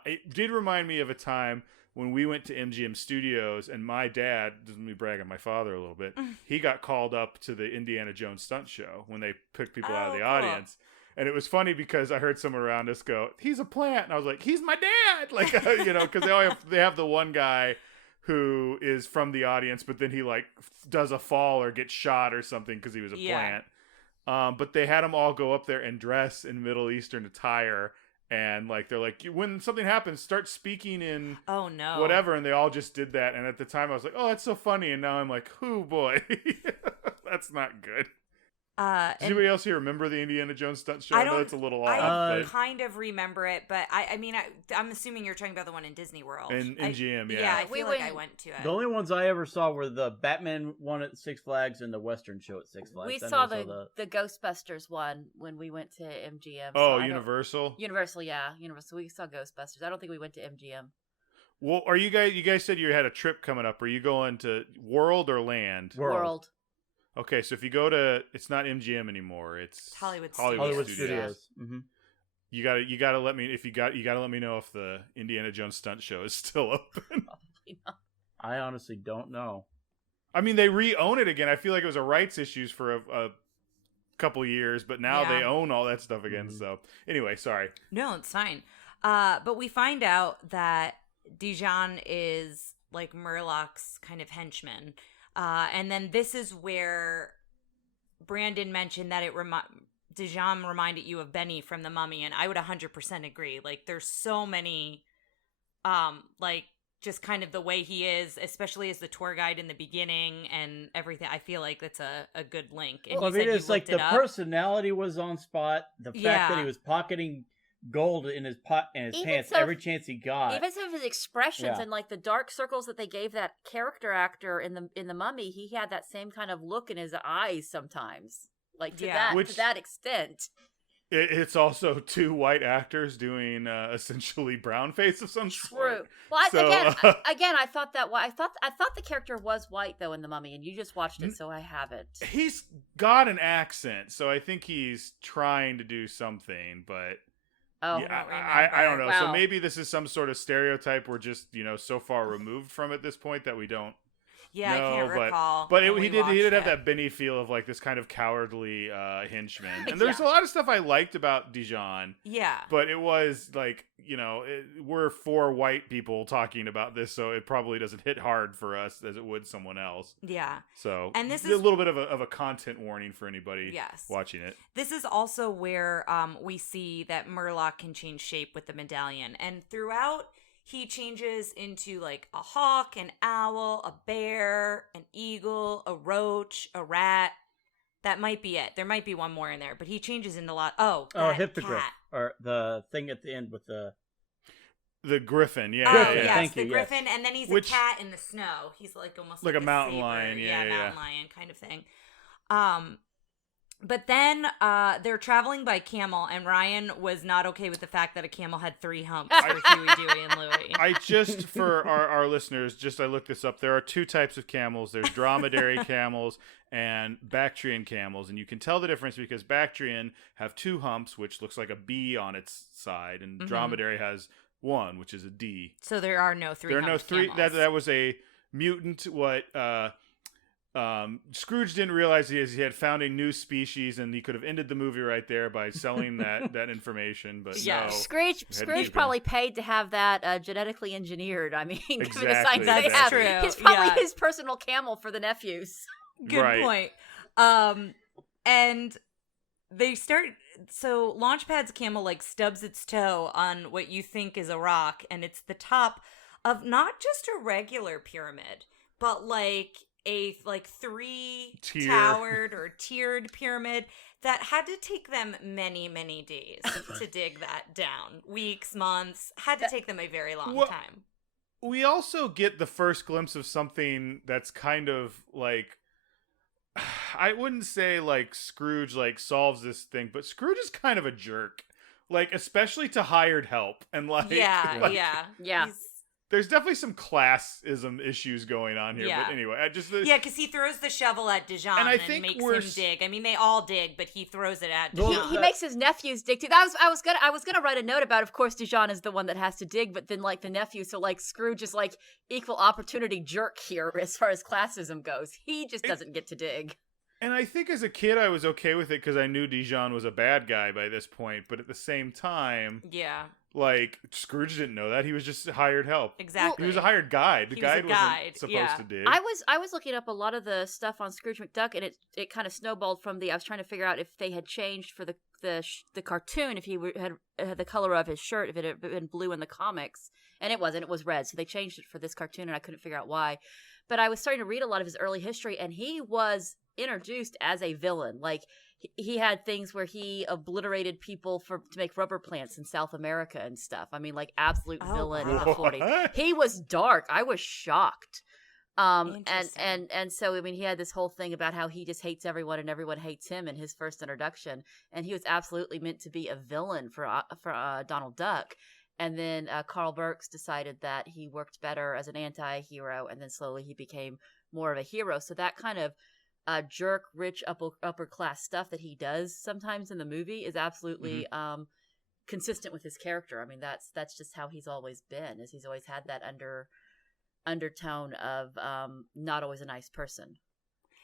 It did remind me of a time when we went to MGM Studios and my dad, doesn't me brag on my father a little bit, he got called up to the Indiana Jones stunt show when they picked people out of the audience. And it was funny because I heard someone around us go, he's a plant. And I was like, he's my dad. Like, because they have the one guy who is from the audience, but then he like does a fall or gets shot or something because he was a plant. But they had them all go up there and dress in Middle Eastern attire, and like they're like, when something happens, start speaking in whatever, and they all just did that. And at the time, I was like, oh, that's so funny, and now I'm like, oh boy, that's not good. Does anybody else here remember the Indiana Jones stunt show? I know it's a little off. I kind of remember it, but I'm assuming you're talking about the one in Disney World. In MGM, yeah. Yeah, I feel like I went to it. The only ones I ever saw were the Batman one at Six Flags and the Western show at Six Flags. We saw the Ghostbusters one when we went to MGM. Oh, Universal? Universal, yeah. Universal. We saw Ghostbusters. I don't think we went to MGM. Well, are you guys said you had a trip coming up. Are you going to World or Land? World. Okay, so if you go to, it's not MGM anymore. It's Hollywood Studios. Mm-hmm. You gotta let me let me know if the Indiana Jones stunt show is still open. I honestly don't know. I mean, they re-own it again. I feel like it was a rights issues for a couple years, but now they own all that stuff again. Mm-hmm. So anyway, sorry. No, it's fine. But we find out that Dijon is like Murloc's kind of henchman. And then this is where Brandon mentioned that Dijon reminded you of Benny from The Mummy, and I would 100% agree. Like, there's so many, just kind of the way he is, especially as the tour guide in the beginning and everything. I feel like that's a good link. And well, I mean, it's like the personality was on spot. The fact that he was pocketing gold in his pants every chance he got. Even some of his expressions and like the dark circles that they gave that character actor in the Mummy, he had that same kind of look in his eyes sometimes, like to that extent. It's also two white actors doing essentially brown face of some sort. True. Well, again, I thought the character was white though in the Mummy, and you just watched it, so I haven't. He's got an accent, so I think he's trying to do something, but. Oh, yeah, I don't know. Wow. So maybe this is some sort of stereotype we're just, so far removed from at this point that we don't Yeah, I can't recall. But he did have that Benny feel of like this kind of cowardly henchman. And there's a lot of stuff I liked about Dijon. Yeah. But it was like, we're 4 white people talking about this, so it probably doesn't hit hard for us as it would someone else. Yeah. So and this is a little bit of a content warning for anybody watching it. This is also where we see that Murloc can change shape with the medallion. And throughout, he changes into like a hawk, an owl, a bear, an eagle, a roach, a rat. That might be it. There might be one more in there, but he changes into a lot. Oh, hippogriff, or the thing at the end with the griffin. Yeah, Griffin. yeah. Yes, the griffin, and then he's a cat in the snow. He's like almost like a mountain saber. lion. Mountain lion kind of thing. But then they're traveling by camel, and Ryan was not okay with the fact that a camel had 3 humps for Huey, Dewey, and Louie. I just, for our listeners, I looked this up. There are 2 types of camels. There's dromedary camels and Bactrian camels, and you can tell the difference because Bactrian have 2 humps, which looks like a B on its side, and dromedary has 1, which is a D. So there are no 3 There are no 3. That was a mutant. Scrooge didn't realize he had found a new species, and he could have ended the movie right there by selling that information. But no, Scrooge probably paid to have that genetically engineered. I mean, given the science that's they have, true. He's probably his personal camel for the nephews. Good point. And they start. So Launchpad's camel like stubs its toe on what you think is a rock, and it's the top of not just a regular pyramid, but like a 3-towered or tiered pyramid that had to take them many, many days to dig that down. Weeks, months, had to take them a very long time. We also get the first glimpse of something that's kind of like, I wouldn't say like Scrooge like solves this thing, but Scrooge is kind of a jerk, like especially to hired help and like yeah. There's definitely some classism issues going on here, but anyway, because he throws the shovel at Dijon and makes him dig. I mean, they all dig, but he throws it at Dijon. He makes his nephews dig too. I was gonna write a note about. Of course, Dijon is the one that has to dig, but then like the nephew, so like Scrooge is like equal opportunity jerk here as far as classism goes. He just doesn't get to dig. And I think as a kid, I was okay with it because I knew Dijon was a bad guy by this point. But at the same time, like Scrooge didn't know that. He was just hired help. Exactly. He was a hired guide. The guide wasn't supposed to dig. I was looking up a lot of the stuff on Scrooge McDuck, and it kind of snowballed from I was trying to figure out if they had changed for the cartoon, if he had the color of his shirt, if it had been blue in the comics, and it wasn't. It was red. So they changed it for this cartoon, and I couldn't figure out why. But I was starting to read a lot of his early history, and he was introduced as a villain. Like he had things where he obliterated people to make rubber plants in South America and stuff. I mean, like absolute villain in the 40s. He was dark. I was shocked. And so I mean, he had this whole thing about how he just hates everyone and everyone hates him in his first introduction, and he was absolutely meant to be a villain for Donald Duck. And then Carl Burks decided that he worked better as an anti-hero, and then slowly he became more of a hero. So that kind of jerk, rich, upper class stuff that he does sometimes in the movie is absolutely consistent with his character. I mean, that's just how he's always been. Is he's always had that undertone of not always a nice person.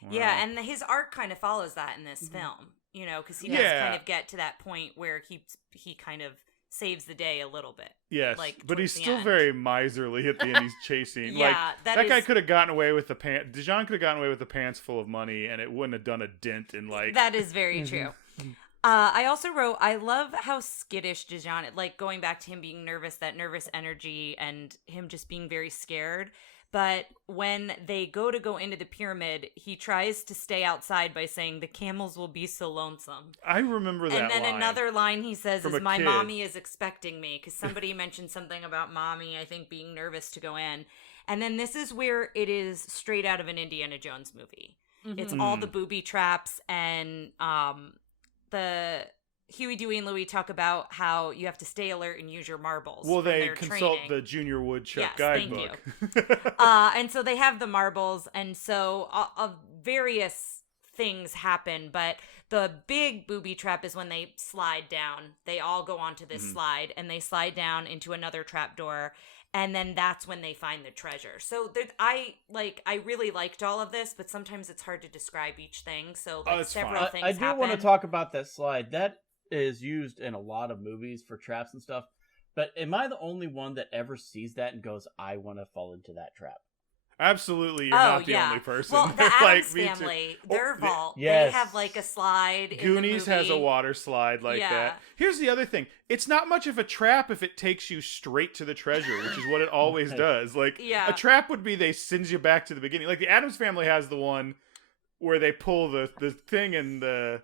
Wow. Yeah, and his arc kind of follows that in this film, because he does kind of get to that point where he kind of saves the day a little bit. Yes, like, but he's still very miserly at the end. He's chasing. That guy could have gotten away with the pants. Dijon could have gotten away with the pants full of money, and it wouldn't have done a dent in like. That is very true. I also wrote, I love how skittish Dijon, like going back to him being nervous, that nervous energy, and him just being very scared. But when they go into the pyramid, he tries to stay outside by saying, "The camels will be so lonesome." I remember that. And then line another line he says is, "My kid. mommy is expecting me," because somebody mentioned something about mommy, I think, being nervous to go in. And then this is where it is straight out of an Indiana Jones movie. It's all the booby traps, and the Huey, Dewey, and Louie talk about how you have to stay alert and use your marbles. Well, they consult the Junior Woodchuck guidebook. Thank you. And so they have the marbles, and so various things happen. But The big booby trap is when they slide down. They all go onto this slide, and they slide down into another trap door, and then that's when they find the treasure. So I really liked all of this, but sometimes it's hard to describe each thing. So several things happen. I do want to talk about that slide. That is used in a lot of movies for traps and stuff. But am I the only one that ever sees that and goes, I want to fall into that trap? Absolutely, you're not the only person. Well, the Addams Family, their vault, they have like a slide. Goonies has a water slide like that. Here's the other thing: it's not much of a trap if it takes you straight to the treasure, which is what it always does. Like a trap would be they sends you back to the beginning. Like the Addams Family has the one where they pull the thing and the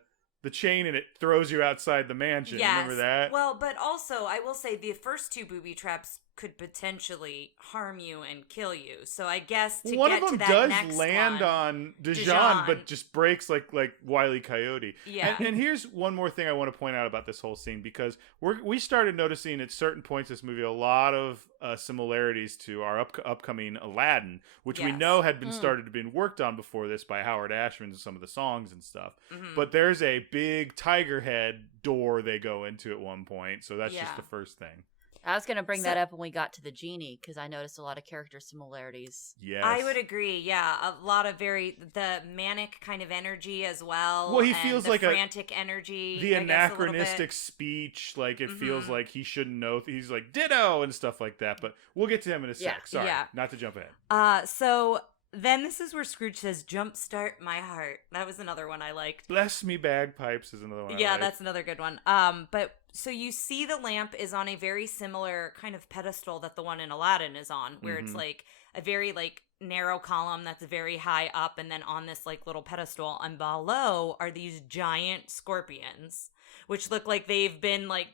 chain and it throws you outside the mansion. Yes. Remember that? Well, but also I will say the first two booby traps could potentially harm you and kill you. So I guess to one get of them to that does next land one, on Dijon, but just breaks like Wile E. Coyote. Yeah. And here's one more thing I want to point out about this whole scene, because we started noticing at certain points in this movie a lot of similarities to our upcoming Aladdin, which we know had been started to be worked on before this by Howard Ashman and some of the songs and stuff. Mm-hmm. But there's a big tiger head door they go into at one point, so that's just the first thing. I was going to bring that up when we got to the genie, because I noticed a lot of character similarities. Yes. I would agree, yeah. A lot of the manic kind of energy as well. Well, he feels like frantic energy. The anachronistic speech, like it feels like he shouldn't know. He's like, ditto, and stuff like that. But we'll get to him in a sec. Sorry, not to jump ahead. So then this is where Scrooge says, jumpstart my heart. That was another one I liked. Bless me bagpipes is another one I like. That's another good one. But so you see the lamp is on a very similar kind of pedestal that the one in Aladdin is on, where it's like a very like narrow column that's very high up, and then on this like little pedestal and below are these giant scorpions, which look like they've been like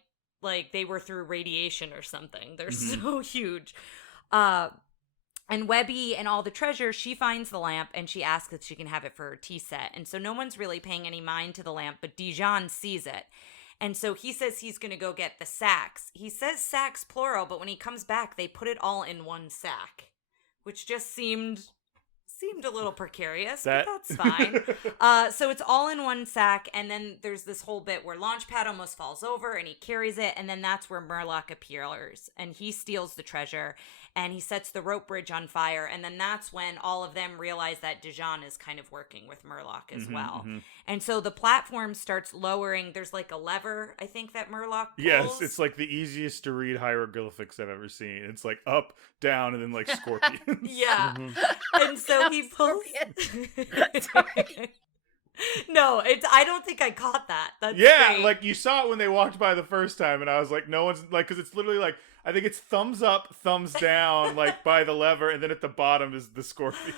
they were through radiation or something. They're so huge. And Webby and all the treasure, she finds the lamp and she asks if she can have it for her tea set. And so no one's really paying any mind to the lamp, but Dijon sees it. And so he says he's going to go get the sacks. He says sacks plural, but when he comes back, they put it all in one sack, which just seemed a little precarious, but that's fine. So it's all in one sack, and then there's this whole bit where Launchpad almost falls over, and he carries it, and then that's where Murloc appears, and he steals the treasure, and he sets the rope bridge on fire, and then that's when all of them realize that Dijon is kind of working with Murloc as well. And so the platform starts lowering. There's like a lever, I think, that Murloc pulls. Yes, it's like the easiest to read hieroglyphics I've ever seen. It's like up, down, and then like scorpions. Yeah. And so he pulls. No, I don't think I caught that. That's great. Like you saw it when they walked by the first time, and I was like, no one's like, because it's literally like, I think it's thumbs up, thumbs down, like by the lever, and then at the bottom is the scorpion.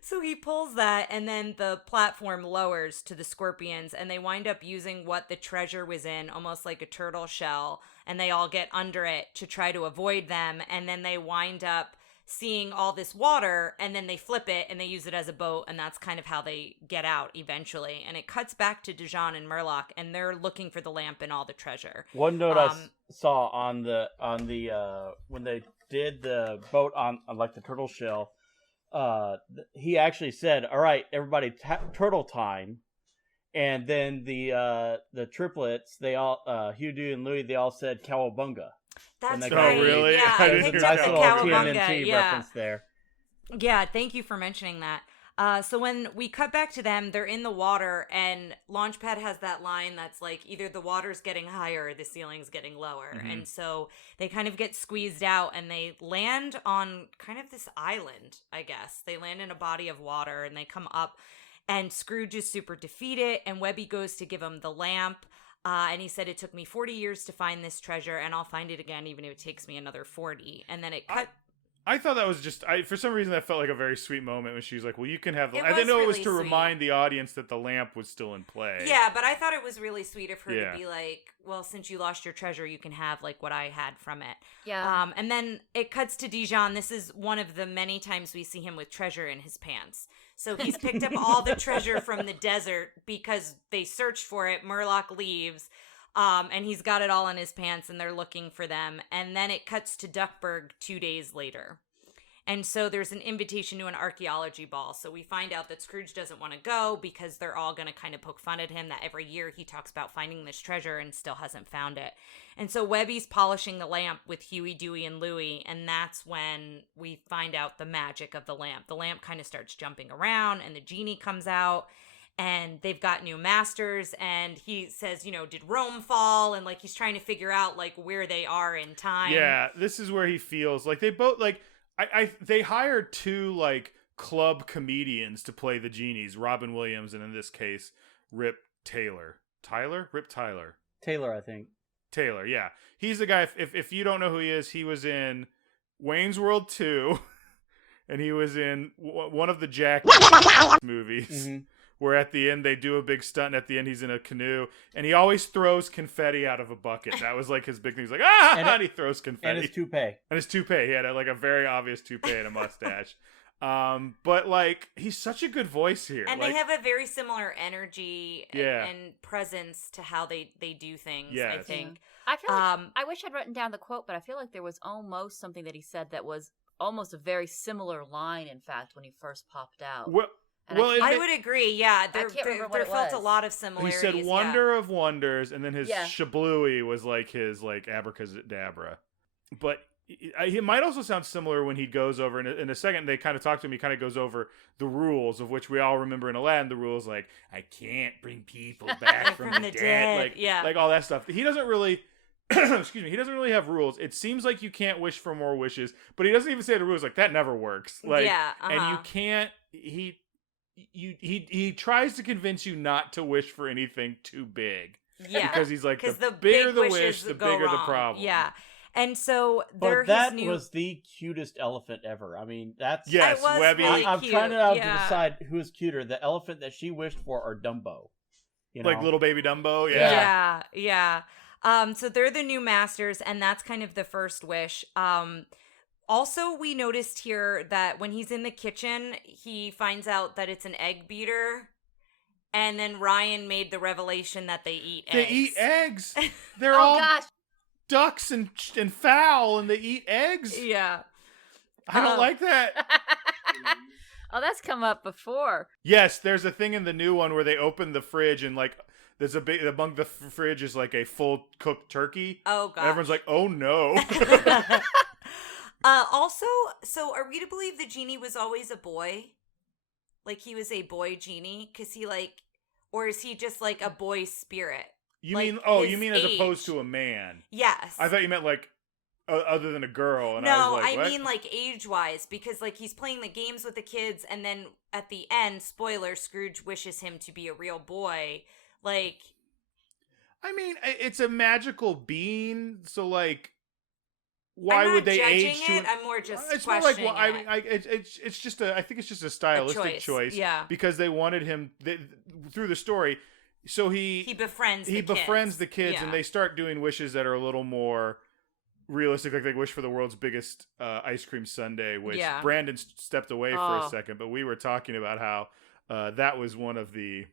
So he pulls that, and then the platform lowers to the scorpions, and they wind up using what the treasure was in, almost like a turtle shell, and they all get under it to try to avoid them, and then they wind up seeing all this water, and then they flip it and they use it as a boat, and that's kind of how they get out eventually. And it cuts back to Dijon and Murloc, and they're looking for the lamp and all the treasure. One note I saw on the when they did the boat on like the turtle shell, he actually said, "All right, everybody, turtle time." And then the triplets, they all Hugh, Dewey, and Louie, they all said "Cowabunga." That's right. Oh, really? Yeah, I picked up the TMNT reference there. Yeah, thank you for mentioning that. So when we cut back to them, they're in the water, and Launchpad has that line that's like, either the water's getting higher or the ceiling's getting lower. And so they kind of get squeezed out, and they land on kind of this island, I guess. They land in a body of water, and they come up, and Scrooge is super defeated, and Webby goes to give him the lamp. And he said, it took me 40 years to find this treasure, and I'll find it again even if it takes me another 40. And then it cut. I thought that was just, for some reason, that felt like a very sweet moment when she was like, well, you can have the... I didn't know it was to remind the audience that the lamp was still in play. Yeah, but I thought it was really sweet of her to be like, well, since you lost your treasure, you can have like what I had from it. Yeah. And then it cuts to Dijon. This is one of the many times we see him with treasure in his pants. So he's picked up all the treasure from the desert because they searched for it. Murloc leaves, and he's got it all in his pants, and they're looking for them. And then it cuts to Duckburg 2 days later. And so there's an invitation to an archaeology ball. So we find out that Scrooge doesn't want to go because they're all going to kind of poke fun at him that every year he talks about finding this treasure and still hasn't found it. And so Webby's polishing the lamp with Huey, Dewey, and Louie, and that's when we find out the magic of the lamp. The lamp kind of starts jumping around, and the genie comes out, and they've got new masters, and he says, did Rome fall? And, like, he's trying to figure out, like, where they are in time. Yeah, this is where he feels like they both, like, they hired two, like, club comedians to play the genies, Robin Williams, and in this case, Rip Taylor. Rip Tyler. Taylor, I think. Taylor, yeah. He's the guy, if you don't know who he is, he was in Wayne's World 2, and he was in one of the Jack movies, where at the end they do a big stunt, and at the end he's in a canoe, and he always throws confetti out of a bucket. That was like his big thing. He's like, and he throws confetti. And his toupee. He had a very obvious toupee and a mustache. But like he's such a good voice here, and like, they have a very similar energy and presence to how they do things. Yes. I think. I feel like I wish I'd written down the quote, but I feel like there was almost something that he said that was almost a very similar line. In fact, when he first popped out. I would agree. Yeah, there felt a lot of he similarities. said "wonder of wonders," and then his shablooey was like his like abracadabra. But he might also sound similar when he goes over in a second. They kind of talk to him. He kind of goes over the rules, of which we all remember in Aladdin. The rules like I can't bring people back from the dead, like all that stuff. He doesn't really. Excuse me. He doesn't really have rules. It seems like you can't wish for more wishes, but he doesn't even say the rules. Like that never works. Like, and you can't. He tries to convince you not to wish for anything too big. Yeah, because he's like the bigger the wish, the bigger the problem. Yeah. And so that was the cutest elephant ever. I mean, that's Webby. Really I'm trying to decide who's cuter, the elephant that she wished for or Dumbo. Like little baby Dumbo. Yeah. So they're the new masters, and that's kind of the first wish. Also, we noticed here that when he's in the kitchen, he finds out that it's an egg beater. And then Ryan made the revelation that they eat eggs. They eat eggs. They're all ducks and fowl, and they eat eggs. Yeah. I don't like that. Oh, that's come up before. Yes, there's a thing in the new one where they open the fridge and like there's a big among the fridge is like a full cooked turkey. Oh god. Everyone's like, "Oh no." Also, so are we to believe the genie was always a boy? Like he was a boy genie? Because he or is he just like a boy spirit? You mean as opposed to a man? Yes. I thought you meant like other than a girl. And no, I was like, what? mean like age-wise, because like he's playing the games with the kids, and then at the end, spoiler, Scrooge wishes him to be a real boy. Like, I mean, it's a magical being, so like, why would they age to? I'm more just it's questioning more like, it's just I think it's just a stylistic choice. Yeah, because they wanted him through the story. So he befriends the kids, and they start doing wishes that are a little more realistic. Like they wish for the world's biggest ice cream sundae, which Brandon stepped away for a second, but we were talking about how that was one of the.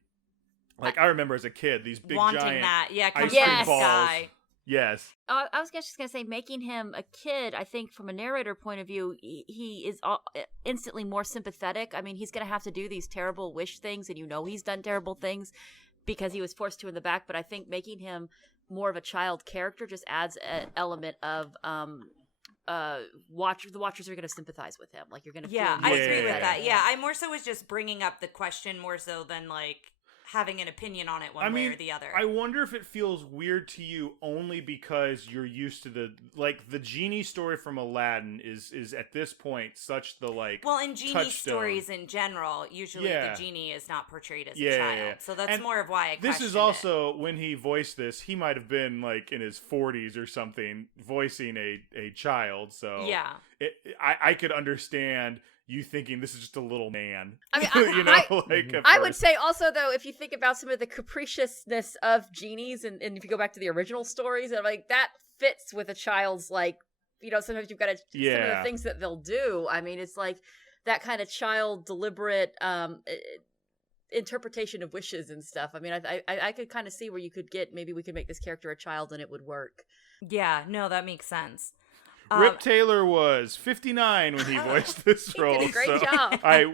Like, I remember as a kid, these big, giant ice cream balls. Guy. Yes. I was just going to say, making him a kid, I think from a narrator point of view, he is instantly more sympathetic. I mean, he's going to have to do these terrible wish things, and he's done terrible things because he was forced to in the back. But I think making him more of a child character just adds an element of the watchers are going to sympathize with him. Like, you're going to feel I agree with that. Yeah, I more so was just bringing up the question more so than, like, having an opinion on it one way or the other. I wonder if it feels weird to you only because you're used to the genie story from Aladdin is at this point such the in genie stories in general, usually the genie is not portrayed as a child. Yeah. So that's more of why I this is also when he voiced this, he might have been like in his 40s or something voicing a child. So I could understand you thinking this is just a little man. I mean, I would say also, though, if you think about some of the capriciousness of genies, and if you go back to the original stories, and like that fits with a child's, like, sometimes you've got to, some of the things that they'll do. I mean, it's like that kind of child deliberate interpretation of wishes and stuff. I mean, I could kind of see where you could maybe we could make this character a child and it would work. Yeah, no, that makes sense. Rip Taylor was 59 when he voiced this He role. did a great so job. I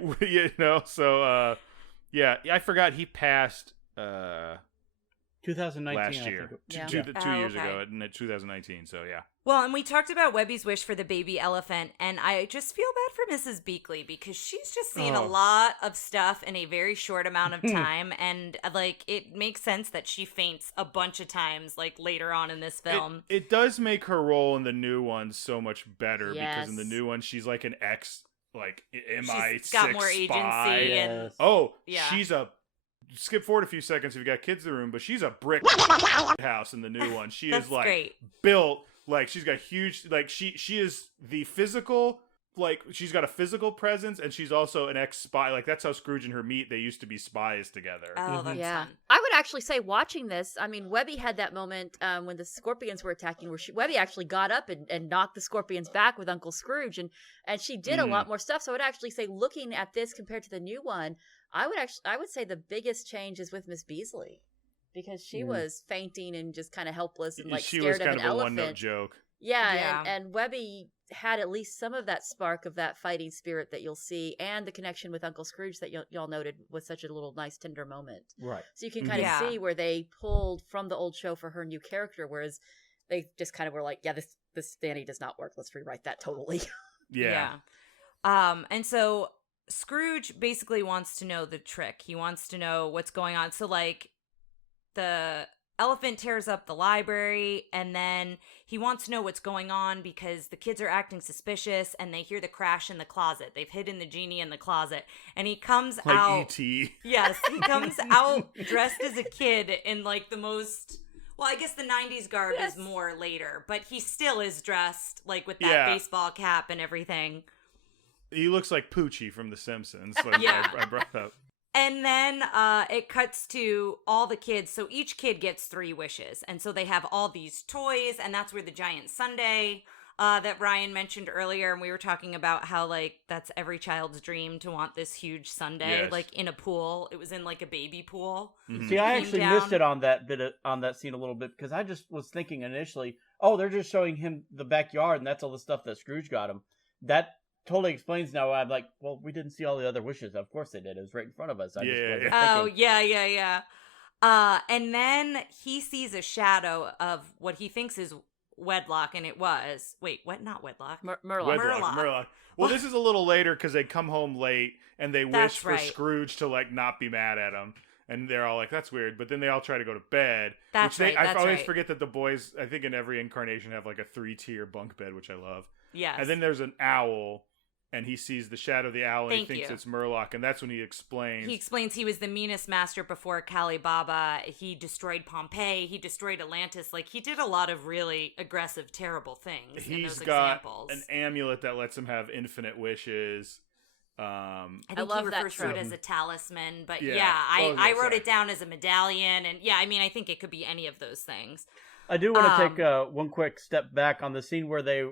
forgot he passed 2019 last year, two years ago in 2019. So yeah. Well, and we talked about Webby's wish for the baby elephant, and I just feel bad for Mrs. Beakley because she's just seen a lot of stuff in a very short amount of time, and like it makes sense that she faints a bunch of times, like later on in this film. It does make her role in the new one so much better because in the Yes. new one she's like an ex, like MI6 She's got more agency, spy. and She's a. Skip forward a few seconds if you got kids in the room, but she's a brick house in the new one. She is like great. built like she's got huge like she is the physical, like she's got a physical presence, and she's also an ex-spy. Like that's how Scrooge and her meet. They used to be spies together. Oh, that's Yeah. fun. I would actually say watching this, I mean, Webby had that moment when the scorpions were attacking where Webby actually got up and knocked the scorpions back with Uncle Scrooge, and she did a lot more stuff. So I would actually say looking at this compared to the new one, I would say the biggest change is with Miss Beasley because she was fainting and just kind of helpless and like she scared was kind of an of a elephant. one-note joke. Yeah. And Webby had at least some of that spark of that fighting spirit that you'll see, and the connection with Uncle Scrooge that y'all noted was such a little nice tender moment. Right. So you can kind of see where they pulled from the old show for her new character, whereas they just kind of were like, yeah, this Danny does not work. Let's rewrite that totally. Yeah. And so Scrooge basically wants to know the trick. He wants to know what's going on. So like the elephant tears up the library, and then he wants to know what's going on because the kids are acting suspicious and they hear the crash in the closet. They've hidden the genie in the closet, and he comes Like out. E.T. Yes, he comes out dressed as a kid in like the most. Well, I guess the 90s garb is more later, but he still is dressed like with that baseball cap and everything. He looks like Poochie from The Simpsons. Like I brought up. And then it cuts to all the kids. So each kid gets 3 wishes. And so they have all these toys. And that's where the giant sundae that Ryan mentioned earlier. And we were talking about how, like, that's every child's dream to want this huge sundae, like, in a pool. It was in, like, a baby pool. Mm-hmm. See, I actually missed it on that scene a little bit because I just was thinking initially, oh, they're just showing him the backyard and that's all the stuff that Scrooge got him. That totally explains now why I'm like, well, we didn't see all the other wishes. Of course they did. It was right in front of us. And then he sees a shadow of what he thinks is wedlock, and it was not wedlock. Murloc. Well, this is a little later because they come home late and they wish for Scrooge to like not be mad at him. And they're all like, that's weird. But then they all try to go to bed. I always forget that the boys, I think in every incarnation, have like a 3-tier bunk bed, which I love. Yes. And then there's an owl, and he sees the shadow of the owl, and he thinks it's Murloc. And that's when he explains. He explains he was the meanest master before Collie Baba. He destroyed Pompeii. He destroyed Atlantis. Like, he did a lot of really aggressive, terrible things in those examples. He's got an amulet that lets him have infinite wishes. I think he refers to it as a talisman, but I wrote it down as a medallion, and I mean, I think it could be any of those things. I do want to take one quick step back on the scene where they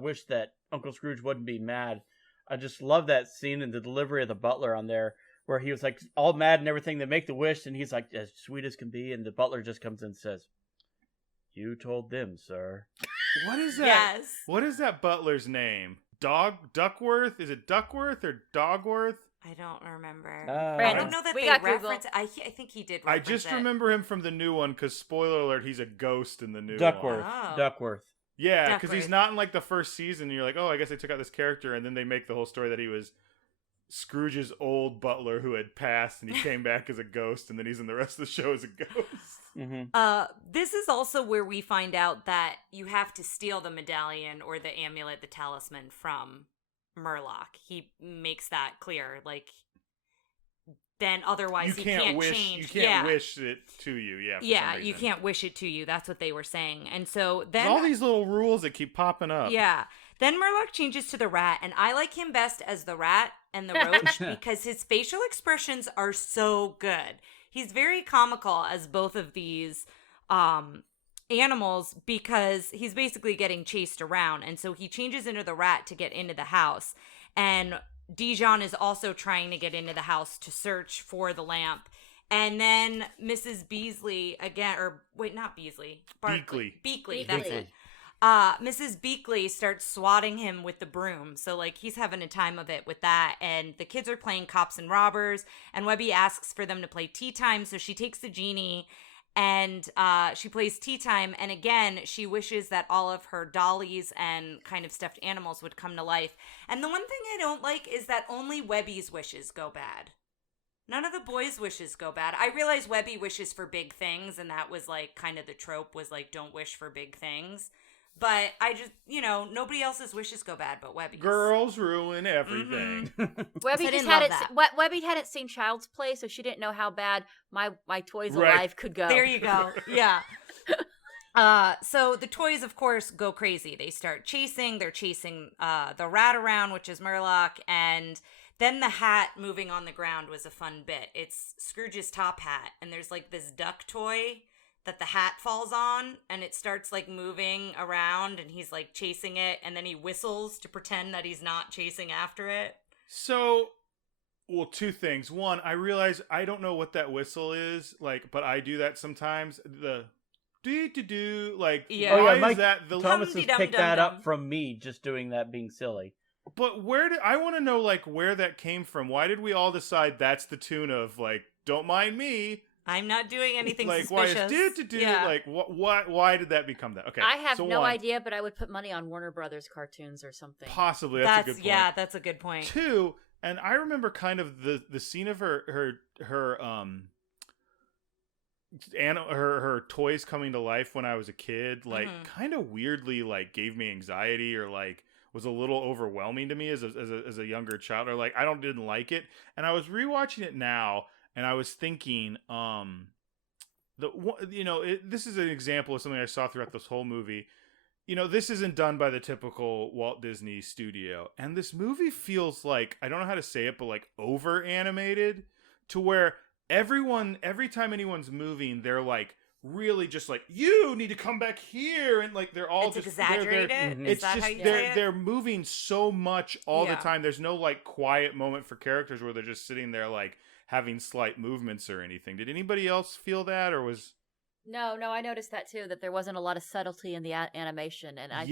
wish that Uncle Scrooge wouldn't be mad. I just love that scene and the delivery of the butler on there, where he was like all mad and everything. They make the wish, and he's like as sweet as can be, and the butler just comes in and says, "You told them, sir." What is that? Yes. What is that butler's name? Duckworth? Is it Duckworth or Dogworth? I don't remember. I don't know that we they got reference it. I think he did reference I just it. remember him from the new one because, spoiler alert, he's a ghost in the new Duckworth. one. Oh. Duckworth. Yeah, because Duckworth. he's not in like the first season. You're like, oh, I guess they took out this character, and then they make the whole story that he was Scrooge's old butler who had passed, and he came back as a ghost, and then he's in the rest of the show as a ghost. Mm-hmm. This is also where we find out that you have to steal the medallion or the amulet, the talisman from Murloc. He makes that clear. Like, then otherwise you can't wish. You can't wish it to you. Yeah. You can't wish it to you. That's what they were saying. And so then there's all these little rules that keep popping up. Yeah. Then Murloc changes to the rat, and I like him best as the rat and the roach because his facial expressions are so good. He's very comical as both of these animals because he's basically getting chased around, and so he changes into the rat to get into the house. And Dijon is also trying to get into the house to search for the lamp. And then Mrs. Beasley again, or wait, not Beasley, Beakley, that's it. Mrs. Beakley starts swatting him with the broom. So, like, he's having a time of it with that. And the kids are playing cops and robbers. And Webby asks for them to play tea time. So she takes the genie and she plays tea time. And again, she wishes that all of her dollies and kind of stuffed animals would come to life. And the one thing I don't like is that only Webby's wishes go bad. None of the boys' wishes go bad. I realize Webby wishes for big things. And that was, like, kind of the trope was, like, don't wish for big things. But I just, nobody else's wishes go bad but Webby's. Girls ruin everything. Mm-hmm. Webby hadn't seen Child's Play, so she didn't know how bad my toys alive could go. There you go. Yeah. So the toys, of course, go crazy. They start chasing. They're chasing the rat around, which is Murloc, and then the hat moving on the ground was a fun bit. It's Scrooge's top hat, and there's like this duck toy that the hat falls on, and it starts like moving around, and he's like chasing it, and then he whistles to pretend that he's not chasing after it. So, well, two things. One, I realize I don't know what that whistle is, like, but I do that sometimes. The do like, why is that? The Thomas has picked that up from me just doing that, being silly. But I want to know like where that came from. Why did we all decide that's the tune of like, don't mind me? I'm not doing anything like, suspicious. Why is do? Yeah. Like, why did that become that? Okay, I have no idea, but I would put money on Warner Brothers cartoons or something. Possibly, that's a good point. Yeah, that's a good point. Two, and I remember kind of the scene of her toys coming to life when I was a kid, like kind of weirdly like gave me anxiety or like was a little overwhelming to me as a younger child, or like I didn't like it. And I was rewatching it now. And I was thinking, this is an example of something I saw throughout this whole movie. This isn't done by the typical Walt Disney studio. And this movie feels like, I don't know how to say it, but like over animated to where every time anyone's moving, they're like really just like, you need to come back here. And like, they're all just exaggerated. It's just, they're moving so much all the time. There's no like quiet moment for characters where they're just sitting there like, having slight movements or anything. Did anybody else feel that, or was... No, I noticed that too, that there wasn't a lot of subtlety in the animation. And I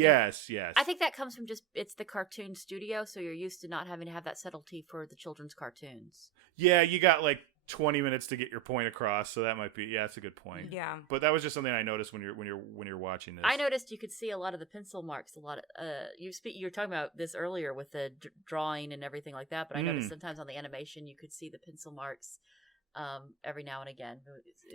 think that comes from just, it's the cartoon studio, so you're used to not having to have that subtlety for the children's cartoons. Yeah, you got like 20 minutes to get your point across, so that might be, that's a good point. Yeah. But that was just something I noticed when you're watching this. I noticed you could see a lot of the pencil marks, a lot of, you were talking about this earlier with the drawing and everything like that, but I noticed sometimes on the animation you could see the pencil marks every now and again.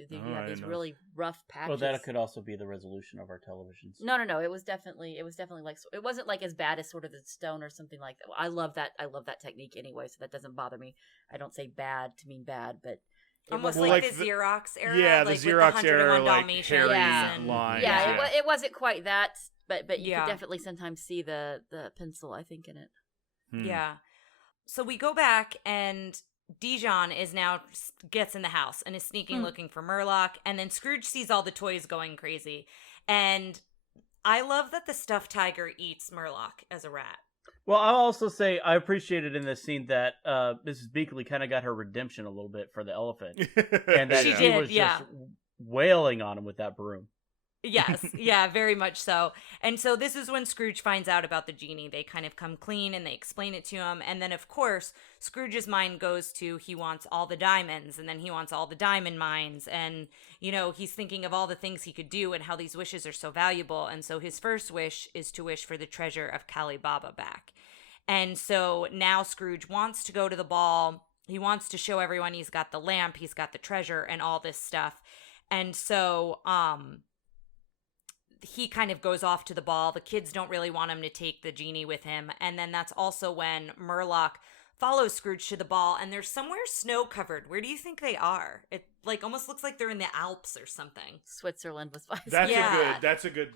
You have these really rough patches. Well, that could also be the resolution of our televisions. No. It was definitely like, it wasn't like as bad as sort of the stone or something like that. I love that technique anyway, so that doesn't bother me. I don't say bad to mean bad, but almost like the Xerox era. Yeah, like the Xerox with the era, like Dalmatians lines. Yeah, it wasn't quite that, but you could definitely sometimes see the pencil, I think, in it. Yeah. So we go back, and Dijon gets in the house and is sneaking looking for Murloc, and then Scrooge sees all the toys going crazy. And I love that the stuffed tiger eats Murloc as a rat. Well, I'll also say I appreciated in this scene that Mrs. Beakley kind of got her redemption a little bit for the elephant. And that she was just wailing on him with that broom. Yes, yeah, very much so. And so this is when Scrooge finds out about the genie. They kind of come clean and they explain it to him. And then, of course, Scrooge's mind goes to he wants all the diamonds, and then he wants all the diamond mines. And, he's thinking of all the things he could do and how these wishes are so valuable. And so his first wish is to wish for the treasure of Collie Baba back. And so now Scrooge wants to go to the ball. He wants to show everyone he's got the lamp, he's got the treasure, and all this stuff. And so, he kind of goes off to the ball. The kids don't really want him to take the genie with him. And then that's also when Murloc follows Scrooge to the ball, and they're somewhere snow-covered. Where do you think they are? It like almost looks like they're in the Alps or something. Switzerland was fine. That's a good,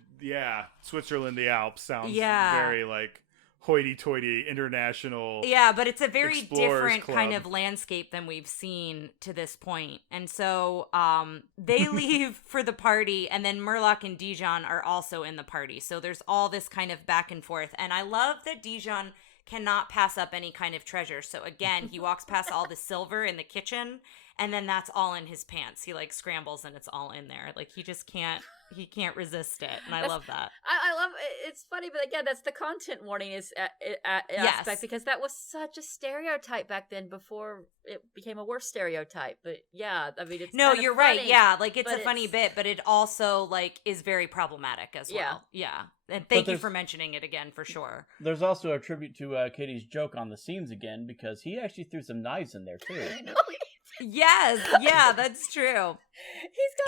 Switzerland, the Alps sounds very like hoity-toity international. Yeah, but it's a very different kind of landscape than we've seen to this point. And so they leave for the party, and then Murloc and Dijon are also in the party. So there's all this kind of back and forth. And I love that Dijon cannot pass up any kind of treasure. So again, he walks past all the silver in the kitchen, and then that's all in his pants. He like scrambles and it's all in there. Like he just can't resist it, and I love that. I love it's funny, but again, that's the content warning aspect, because that was such a stereotype back then before it became a worse stereotype. But yeah, I mean, it's no, you're funny, right. Yeah, like it's a but funny bit, but it also like is very problematic as well. Yeah. And thank you for mentioning it again, for sure. There's also a tribute to Katie's joke on the scenes again, because he actually threw some knives in there too. Yes, yeah, that's true.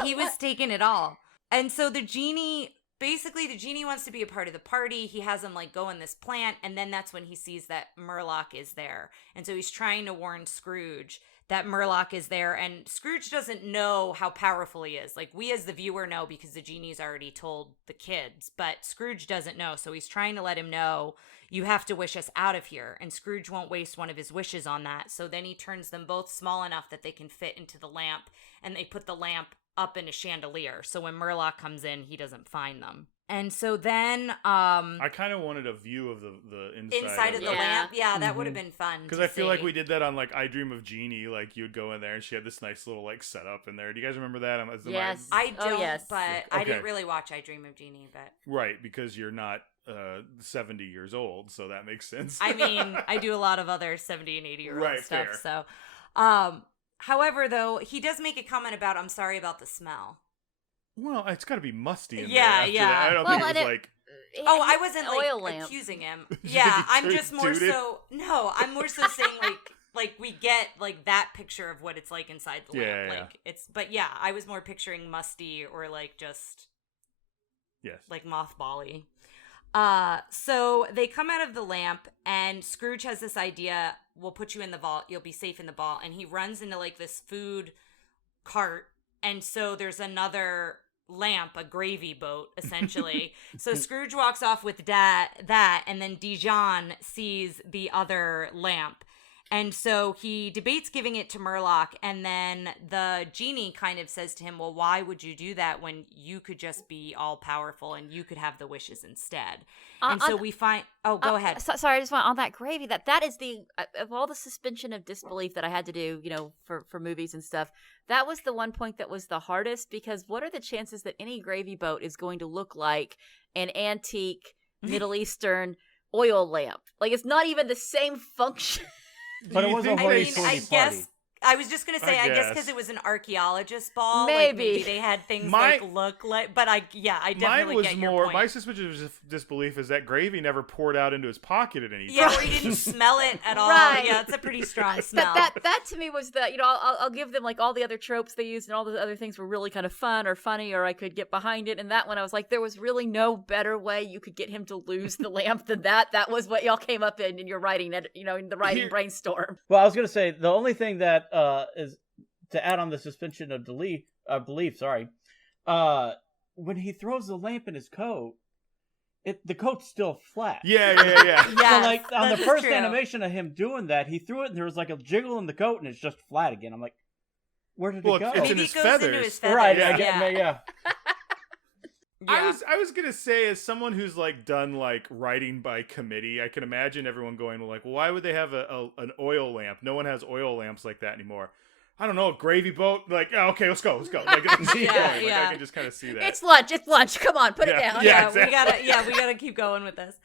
He was taking it all. And so the genie wants to be a part of the party. He has him like go in this plant, and then that's when he sees that Murloc is there. And so he's trying to warn Scrooge that Murloc is there, and Scrooge doesn't know how powerful he is. Like, we as the viewer know because the genie's already told the kids, but Scrooge doesn't know. So he's trying to let him know, you have to wish us out of here. And Scrooge won't waste one of his wishes on that. So then he turns them both small enough that they can fit into the lamp, and they put the lamp up in a chandelier. So when Murloc comes in, he doesn't find them. And so then I kind of wanted a view of the inside of the lamp. Yeah, that would have been fun. Because I feel like we did that on like I Dream of Jeannie. Like, you would go in there and she had this nice little like setup in there. Do you guys remember that? Yes. I don't, yes. But I didn't really watch I Dream of Jeannie. But right, because you're not 70 years old, so that makes sense. I mean, I do a lot of other 70 and 80-year-old stuff. Fair. So, however, though, he does make a comment about, I'm sorry about the smell. Well, it's got to be musty in there. Yeah. That. I don't think it was like... Oh, I wasn't like oil lamp. accusing him. Yeah, I'm just more so... No, I'm more so saying like we get like that picture of what it's like inside the lamp. Like it's... But yeah, I was more picturing musty or like just... Yes. Like mothball-y. So they come out of the lamp, and Scrooge has this idea, we'll put you in the vault, you'll be safe in the vault, and he runs into like this food cart, and so there's another lamp, a gravy boat, essentially. So Scrooge walks off with that, and then Dijon sees the other lamp. And so he debates giving it to Murloc, and then the genie kind of says to him, well, why would you do that when you could just be all powerful and you could have the wishes instead? And so we find... Oh, go ahead. Sorry, I just want on that gravy. That is the... Of all the suspension of disbelief that I had to do, for movies and stuff, that was the one point that was the hardest, because what are the chances that any gravy boat is going to look like an antique Middle Eastern oil lamp? Like, it's not even the same function. But it was a I guess I was just gonna say, I guess because it was an archaeologist ball, maybe they had things look like. But I definitely get your point. My suspicion of disbelief is that gravy never poured out into his pocket at any time. Yeah, or he didn't smell it at all. Right. Yeah, it's a pretty strong smell. That to me was the I'll give them like all the other tropes they used and all the other things were really kind of fun or funny or I could get behind it. And that one I was like, there was really no better way you could get him to lose the lamp than that. That was what y'all came up in your writing, in the writing brainstorm. Well, I was gonna say the only thing that is to add on the suspension of belief. When he throws the lamp in his coat, the coat's still flat. Yeah. Yeah. So like on the first animation of him doing that, he threw it and there was like a jiggle in the coat and it's just flat again. I'm like, where did it go? It's in his feathers. Into his feathers. Right. Yeah. Yeah. I was gonna say, as someone who's like done like writing by committee, I can imagine everyone going like, well, why would they have an oil lamp? No one has oil lamps like that anymore. I don't know, gravy boat. Like, oh, okay, let's go. Like, I can just kind of see that. It's lunch. Come on, put it down. Yeah, exactly. we gotta keep going with this.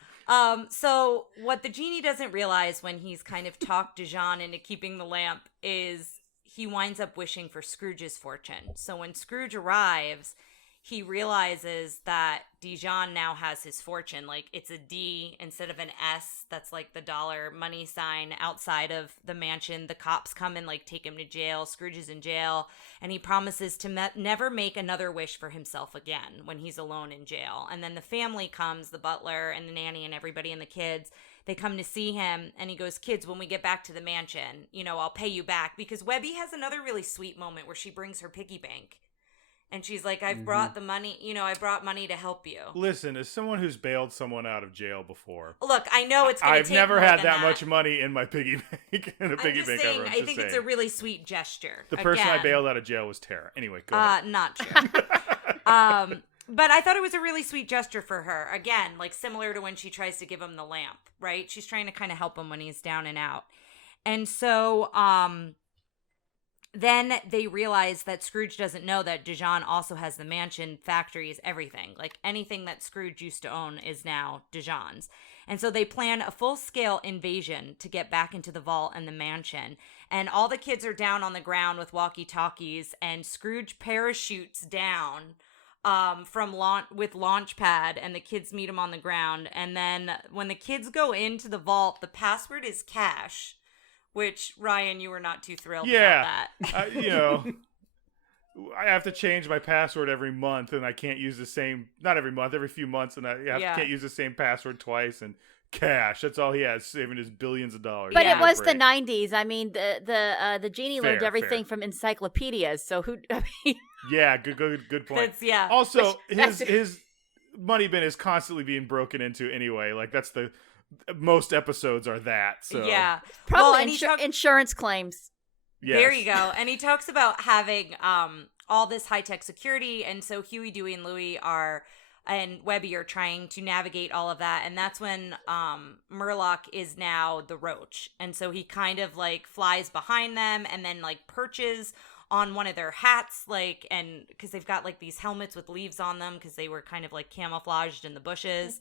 So what the genie doesn't realize when he's kind of talked Dijon into keeping the lamp is he winds up wishing for Scrooge's fortune. So when Scrooge arrives, he realizes that Dijon now has his fortune. Like, it's a D instead of an S. That's like the dollar money sign outside of the mansion. The cops come and like take him to jail. Scrooge is in jail, and he promises to never make another wish for himself again when he's alone in jail. And then the family comes, the butler and the nanny and everybody and the kids. They come to see him, and he goes, kids, when we get back to the mansion, I'll pay you back. Because Webby has another really sweet moment where she brings her piggy bank. And she's like, I've brought the money, I brought money to help you. Listen, as someone who's bailed someone out of jail before. Look, I know it's going to take I've never more had than that much money in my piggy bank. I think it's a really sweet gesture. The person I bailed out of jail was Tara. Anyway, go ahead. Not true. But I thought it was a really sweet gesture for her. Again, like similar to when she tries to give him the lamp, right? She's trying to kind of help him when he's down and out. And so, Then they realize that Scrooge doesn't know that Dijon also has the mansion, factories, everything. Like anything that Scrooge used to own is now Dijon's. And so they plan a full-scale invasion to get back into the vault and the mansion. And all the kids are down on the ground with walkie-talkies, and Scrooge parachutes down with Launchpad, and the kids meet him on the ground. And then when the kids go into the vault, the password is cash. Which, Ryan, you were not too thrilled about that. I have to change my password every month, and I can't use the same, not every month, every few months, and can't use the same password twice, and cash, that's all he has, saving his billions of dollars. But it was the 90s. I mean, the genie learned everything from encyclopedias, so Yeah, good point. Yeah. Also, his money bin is constantly being broken into anyway, like that's most episodes are that. So yeah, probably insurance claims. Yes. There you go. And he talks about having all this high-tech security, and so Huey, Dewey, and Louie and Webby are trying to navigate all of that, and that's when Murloc is now the roach, and so he kind of like flies behind them and then like perches on one of their hats, like, and because they've got like these helmets with leaves on them because they were kind of like camouflaged in the bushes.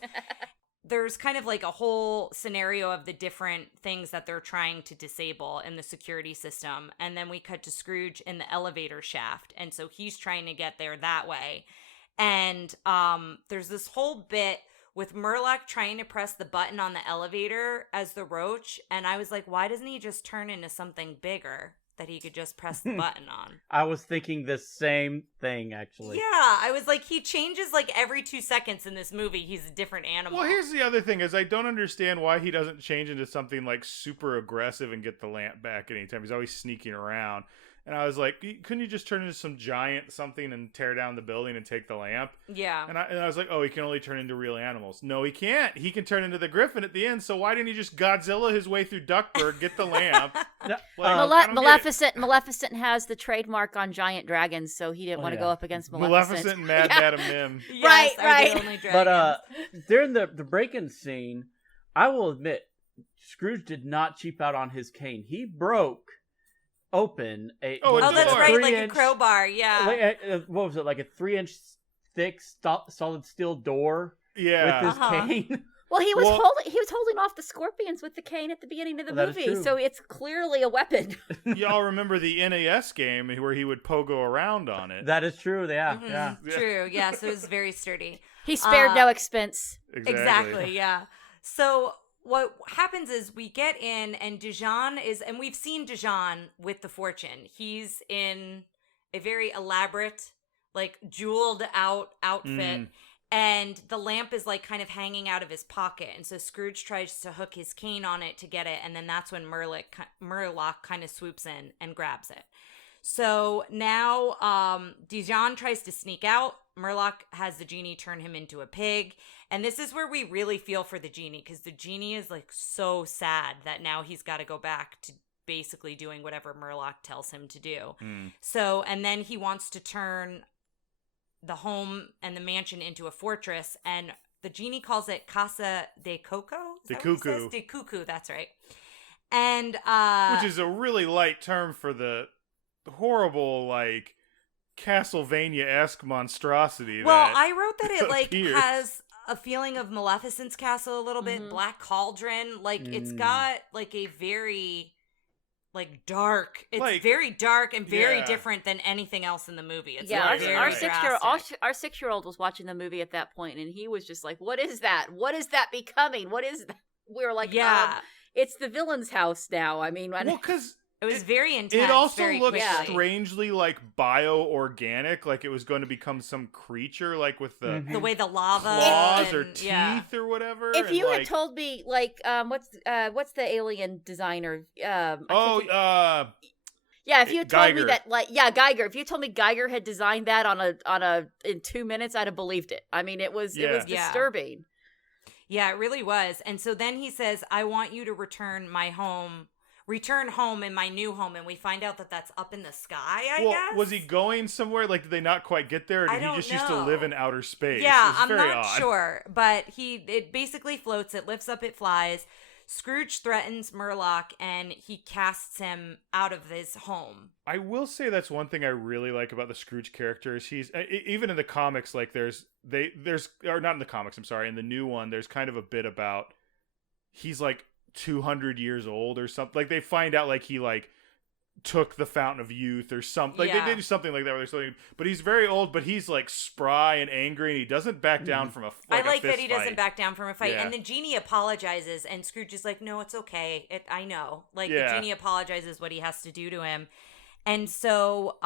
There's kind of like a whole scenario of the different things that they're trying to disable in the security system. And then we cut to Scrooge in the elevator shaft. And so he's trying to get there that way. And there's this whole bit with Murloc trying to press the button on the elevator as the roach. And I was like, why doesn't he just turn into something bigger that he could just press the button on? I was thinking the same thing, actually. Yeah, I was like, he changes like every 2 seconds in this movie. He's a different animal. Well, here's the other thing is I don't understand why he doesn't change into something like super aggressive and get the lamp back at any time. He's always sneaking around. And I was like, couldn't you just turn into some giant something and tear down the building and take the lamp? Yeah. And I was like, oh, he can only turn into real animals. No, he can't. He can turn into the Griffin at the end. So why didn't he just Godzilla his way through Duckburg, get the lamp? Maleficent has the trademark on giant dragons, so he didn't want to go up against Maleficent. Maleficent and Mad Madam Mim. Yes, right. The only dragons. But during the break-in scene, I will admit, Scrooge did not cheap out on his cane. He broke open that's right, like a crowbar. Yeah. What was it, like a 3-inch thick solid steel door? Yeah. With his cane. Well, he was holding off the scorpions with the cane at the beginning of the movie, so it's clearly a weapon. Y'all remember the NAS game where he would pogo around on it? That is true. Yeah, Mm-hmm. yeah. True. Yeah. So it was very sturdy. He spared no expense. Exactly. Yeah. So what happens is we get in, and Dijon and we've seen Dijon with the fortune. He's in a very elaborate, like jeweled out outfit. And the lamp is like kind of hanging out of his pocket. And so Scrooge tries to hook his cane on it to get it. And then that's when Murloc kind of swoops in and grabs it. So now Dijon tries to sneak out. Murloc has the genie turn him into a pig. And this is where we really feel for the genie, because the genie is like so sad that now he's got to go back to basically doing whatever Murloc tells him to do. So, and then he wants to turn the home and the mansion into a fortress, and the genie calls it Casa de Coco? De Cuckoo. De Cuckoo, that's right. And which is a really light term for the horrible, like, Castlevania-esque monstrosity. Well, I wrote that it like appears. has a feeling of Maleficent's castle a little bit, Black Cauldron. Like it's got like a very like dark. It's like, very dark and very different than anything else in the movie. It's our 6-year-old was watching the movie at that point, and he was just like, "What is that? What is that becoming? What is that?" We were like, it's the villain's house now." I mean, because it was very intense. It also looked quickly. strangely like bio-organic, like it was going to become some creature, like with the way the lava claws or teeth or whatever. If you had told me, like, what's the alien designer? If you had told me that, like, Geiger. If you told me Geiger had designed that in 2 minutes, I'd have believed it. I mean, it was disturbing. Yeah, it really was. And so then he says, "I want you to return home in my new home," and we find out that that's up in the sky, I guess. Was he going somewhere? Like, did they not quite get there, or did he just used to live in outer space? Yeah, I'm very not odd. sure, but it basically floats, it lifts up, it flies. Scrooge threatens Murloc and he casts him out of his home. I will say that's one thing I really like about the Scrooge characters. He's even in the comics, like there's or not in the comics, I'm sorry, in the new one, there's kind of a bit about he's like 200 years old or something. Like they find out like he like took the Fountain of Youth or something. Like they do something like that where they're something, but he's very old, but he's like spry and angry and he doesn't back down from a I like a fist that he fight. doesn't back down from a fight. And the genie apologizes and Scrooge is like, no, it's okay. I know. Like the genie apologizes what he has to do to him. And so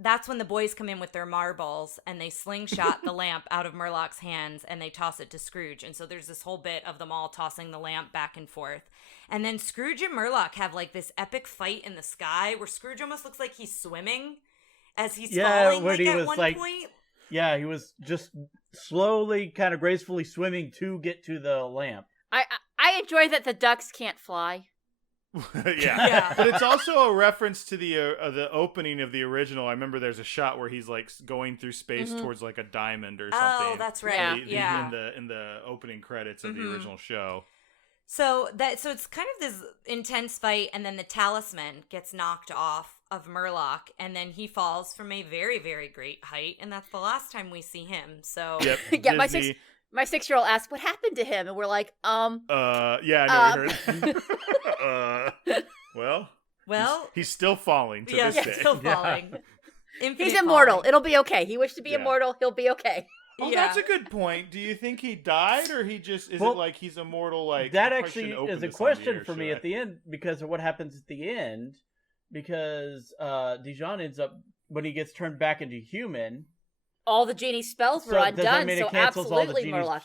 that's when the boys come in with their marbles and they slingshot the lamp out of Murloc's hands and they toss it to Scrooge. And so there's this whole bit of them all tossing the lamp back and forth. And then Scrooge and Murloc have like this epic fight in the sky where Scrooge almost looks like he's swimming as he's falling like at one point. Yeah, he was just slowly, kind of gracefully swimming to get to the lamp. I enjoy that the ducks can't fly. yeah, but it's also a reference to the opening of the original. I remember there's a shot where he's like going through space towards like a diamond or something. Oh, that's right. In the opening credits of the original show. So it's kind of this intense fight, and then the talisman gets knocked off of Murloc, and then he falls from a very, very great height, and that's the last time we see him. So yeah, my 6-year-old asked what happened to him, and we're like, yeah, I know you heard. Well, he's still falling to this day. He's still falling. He's immortal. Falling. It'll be okay. He wished to be immortal. He'll be okay. Oh, that's a good point. Do you think he died, or he just is it like he's immortal? Like that actually is a question for me at the end because of what happens at the end. Because Dijon ends up when he gets turned back into human. All the genie spells were undone, so absolutely Murloc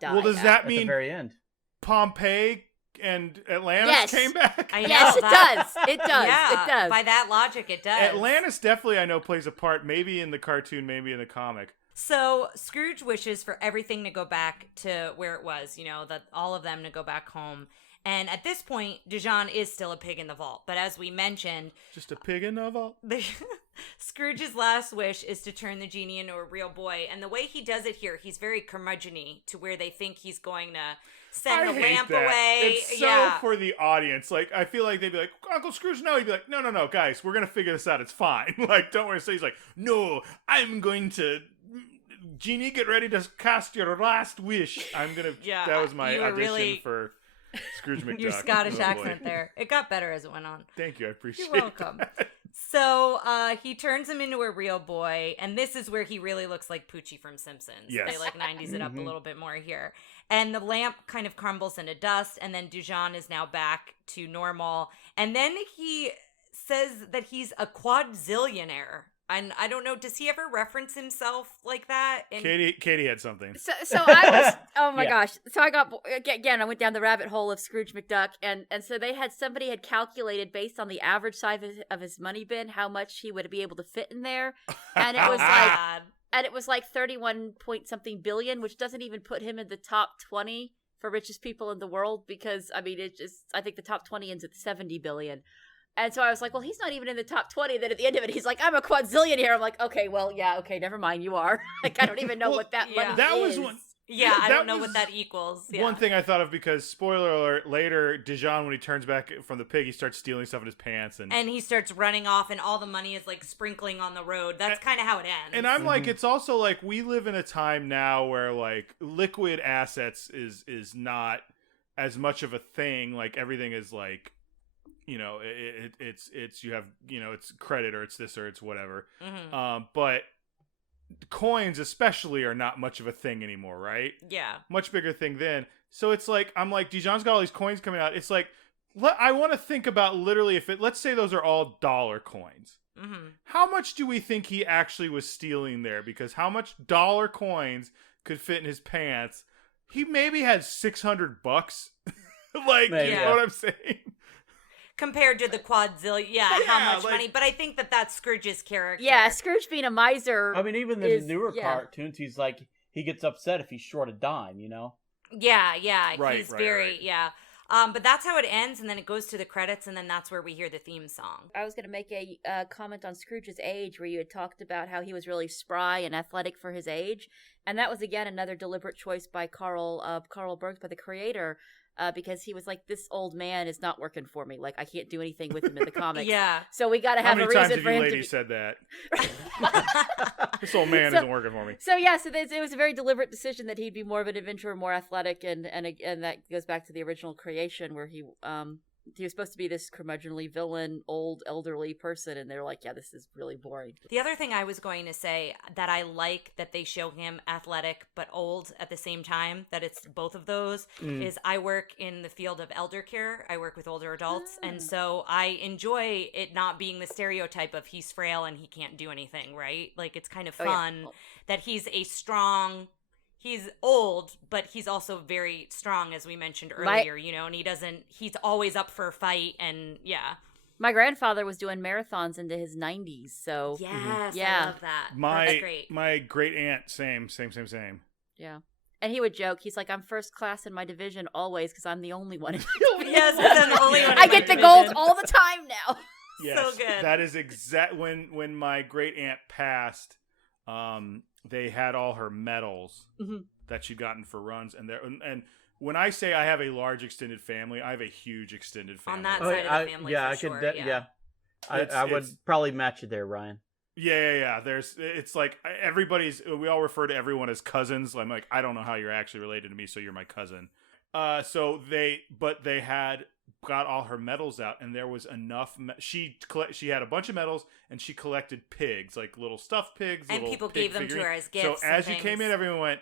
died. Well, does that mean at the very end Pompeii and Atlantis came back? Yes, it does. It does. Yeah, it does. By that logic, it does. Atlantis definitely, I know, plays a part. Maybe in the cartoon, maybe in the comic. So Scrooge wishes for everything to go back to where it was, that all of them to go back home. And at this point, Dijon is still a pig in the vault. But as we mentioned... Just a pig in the vault? Scrooge's last wish is to turn the genie into a real boy. And the way he does it here, he's very curmudgeon-y to where they think he's going to send the lamp away. It's so for the audience. Like, I feel like they'd be like, Uncle Scrooge, no. He'd be like, no, guys, we're going to figure this out. It's fine. Like, don't worry. So he's like, no, I'm going to... Genie, get ready to cast your last wish. I'm going to... Yeah, that was my audition for... Scrooge McDuck. Your Scottish accent there. It got better as it went on. Thank you. I appreciate it. You're welcome. So he turns him into a real boy, and this is where he really looks like Poochie from Simpsons. Yes. They like 90s it up a little bit more here. And the lamp kind of crumbles into dust, and then Dijon is now back to normal. And then he says that he's a quadzillionaire. And I don't know, does he ever reference himself like that? Katie had something. So I was, oh my gosh. So I I went down the rabbit hole of Scrooge McDuck. And so somebody had calculated based on the average size of his money bin, how much he would be able to fit in there. And it was like 31 point something billion, which doesn't even put him in the top 20 for richest people in the world. Because, I mean, I think the top 20 ends at 70 billion. And so I was like, well, he's not even in the top 20. Then at the end of it, he's like, I'm a quadzillionaire. I'm like, okay, well, yeah, okay, never mind. You are. Like, I don't even know what that money is. Was one. Yeah, I don't know what that equals. Yeah. One thing I thought of because, spoiler alert, later, Dijon, when he turns back from the pig, he starts stealing stuff in his pants. And he starts running off, and all the money is, like, sprinkling on the road. That's kind of how it ends. And I'm like, it's also, like, we live in a time now where, like, liquid assets is not as much of a thing. Like, everything is, like... it's you have it's credit or it's this or it's whatever. But coins especially are not much of a thing anymore, right? Yeah, much bigger thing then. So it's like I'm like Dijon's got all these coins coming out. It's like I want to think about literally let's say those are all dollar coins. How much do we think he actually was stealing there? Because how much dollar coins could fit in his pants? He maybe had $600. Like, you know what I'm saying? Compared to the quadzillion, how much money? But I think that's Scrooge's character. Yeah, Scrooge being a miser. I mean, even in the newer cartoons, he's like, he gets upset if he's short a dime, Yeah, he's very, right. yeah. But that's how it ends, and then it goes to the credits, and then that's where we hear the theme song. I was going to make a comment on Scrooge's age, where you had talked about how he was really spry and athletic for his age, and that was, again, another deliberate choice by Carl Burns, by the creator, because he was like, this old man is not working for me. Like, I can't do anything with him in the comics. Yeah. So we got to have a reason for him to How many times have you ladies said that? This old man isn't working for me. So yeah, so it was a very deliberate decision that he'd be more of an adventurer, more athletic, and that goes back to the original creation where he was supposed to be this curmudgeonly villain, old, elderly person, and they're like, yeah, this is really boring. The other thing I was going to say that I like that they show him athletic but old at the same time, that it's both of those, is I work in the field of elder care. I work with older adults, and so I enjoy it not being the stereotype of he's frail and he can't do anything, right? Like, it's kind of fun that he's he's old, but he's also very strong, as we mentioned earlier, and he's always up for a fight, and My grandfather was doing marathons into his 90s, so... Yes, yeah. I love that. That's great. My great aunt, same. Yeah. And he would joke, he's like, I'm first class in my division always, because I'm the only one. Yes, because I'm the only one in I my get the division. gold all the time now. Yes, so good. That is when my great aunt passed, they had all her medals that she'd gotten for runs, and when I say I have a large extended family, I have a huge extended family. On that side of the family, I would probably match you there, Ryan. Yeah. It's like we all refer to everyone as cousins. I'm like, I don't know how you're actually related to me, so you're my cousin. So they had got all her medals out, and there was enough. She had a bunch of medals, and she collected pigs, like little stuffed pigs. And people gave them to her as gifts. So as you came in, everyone went,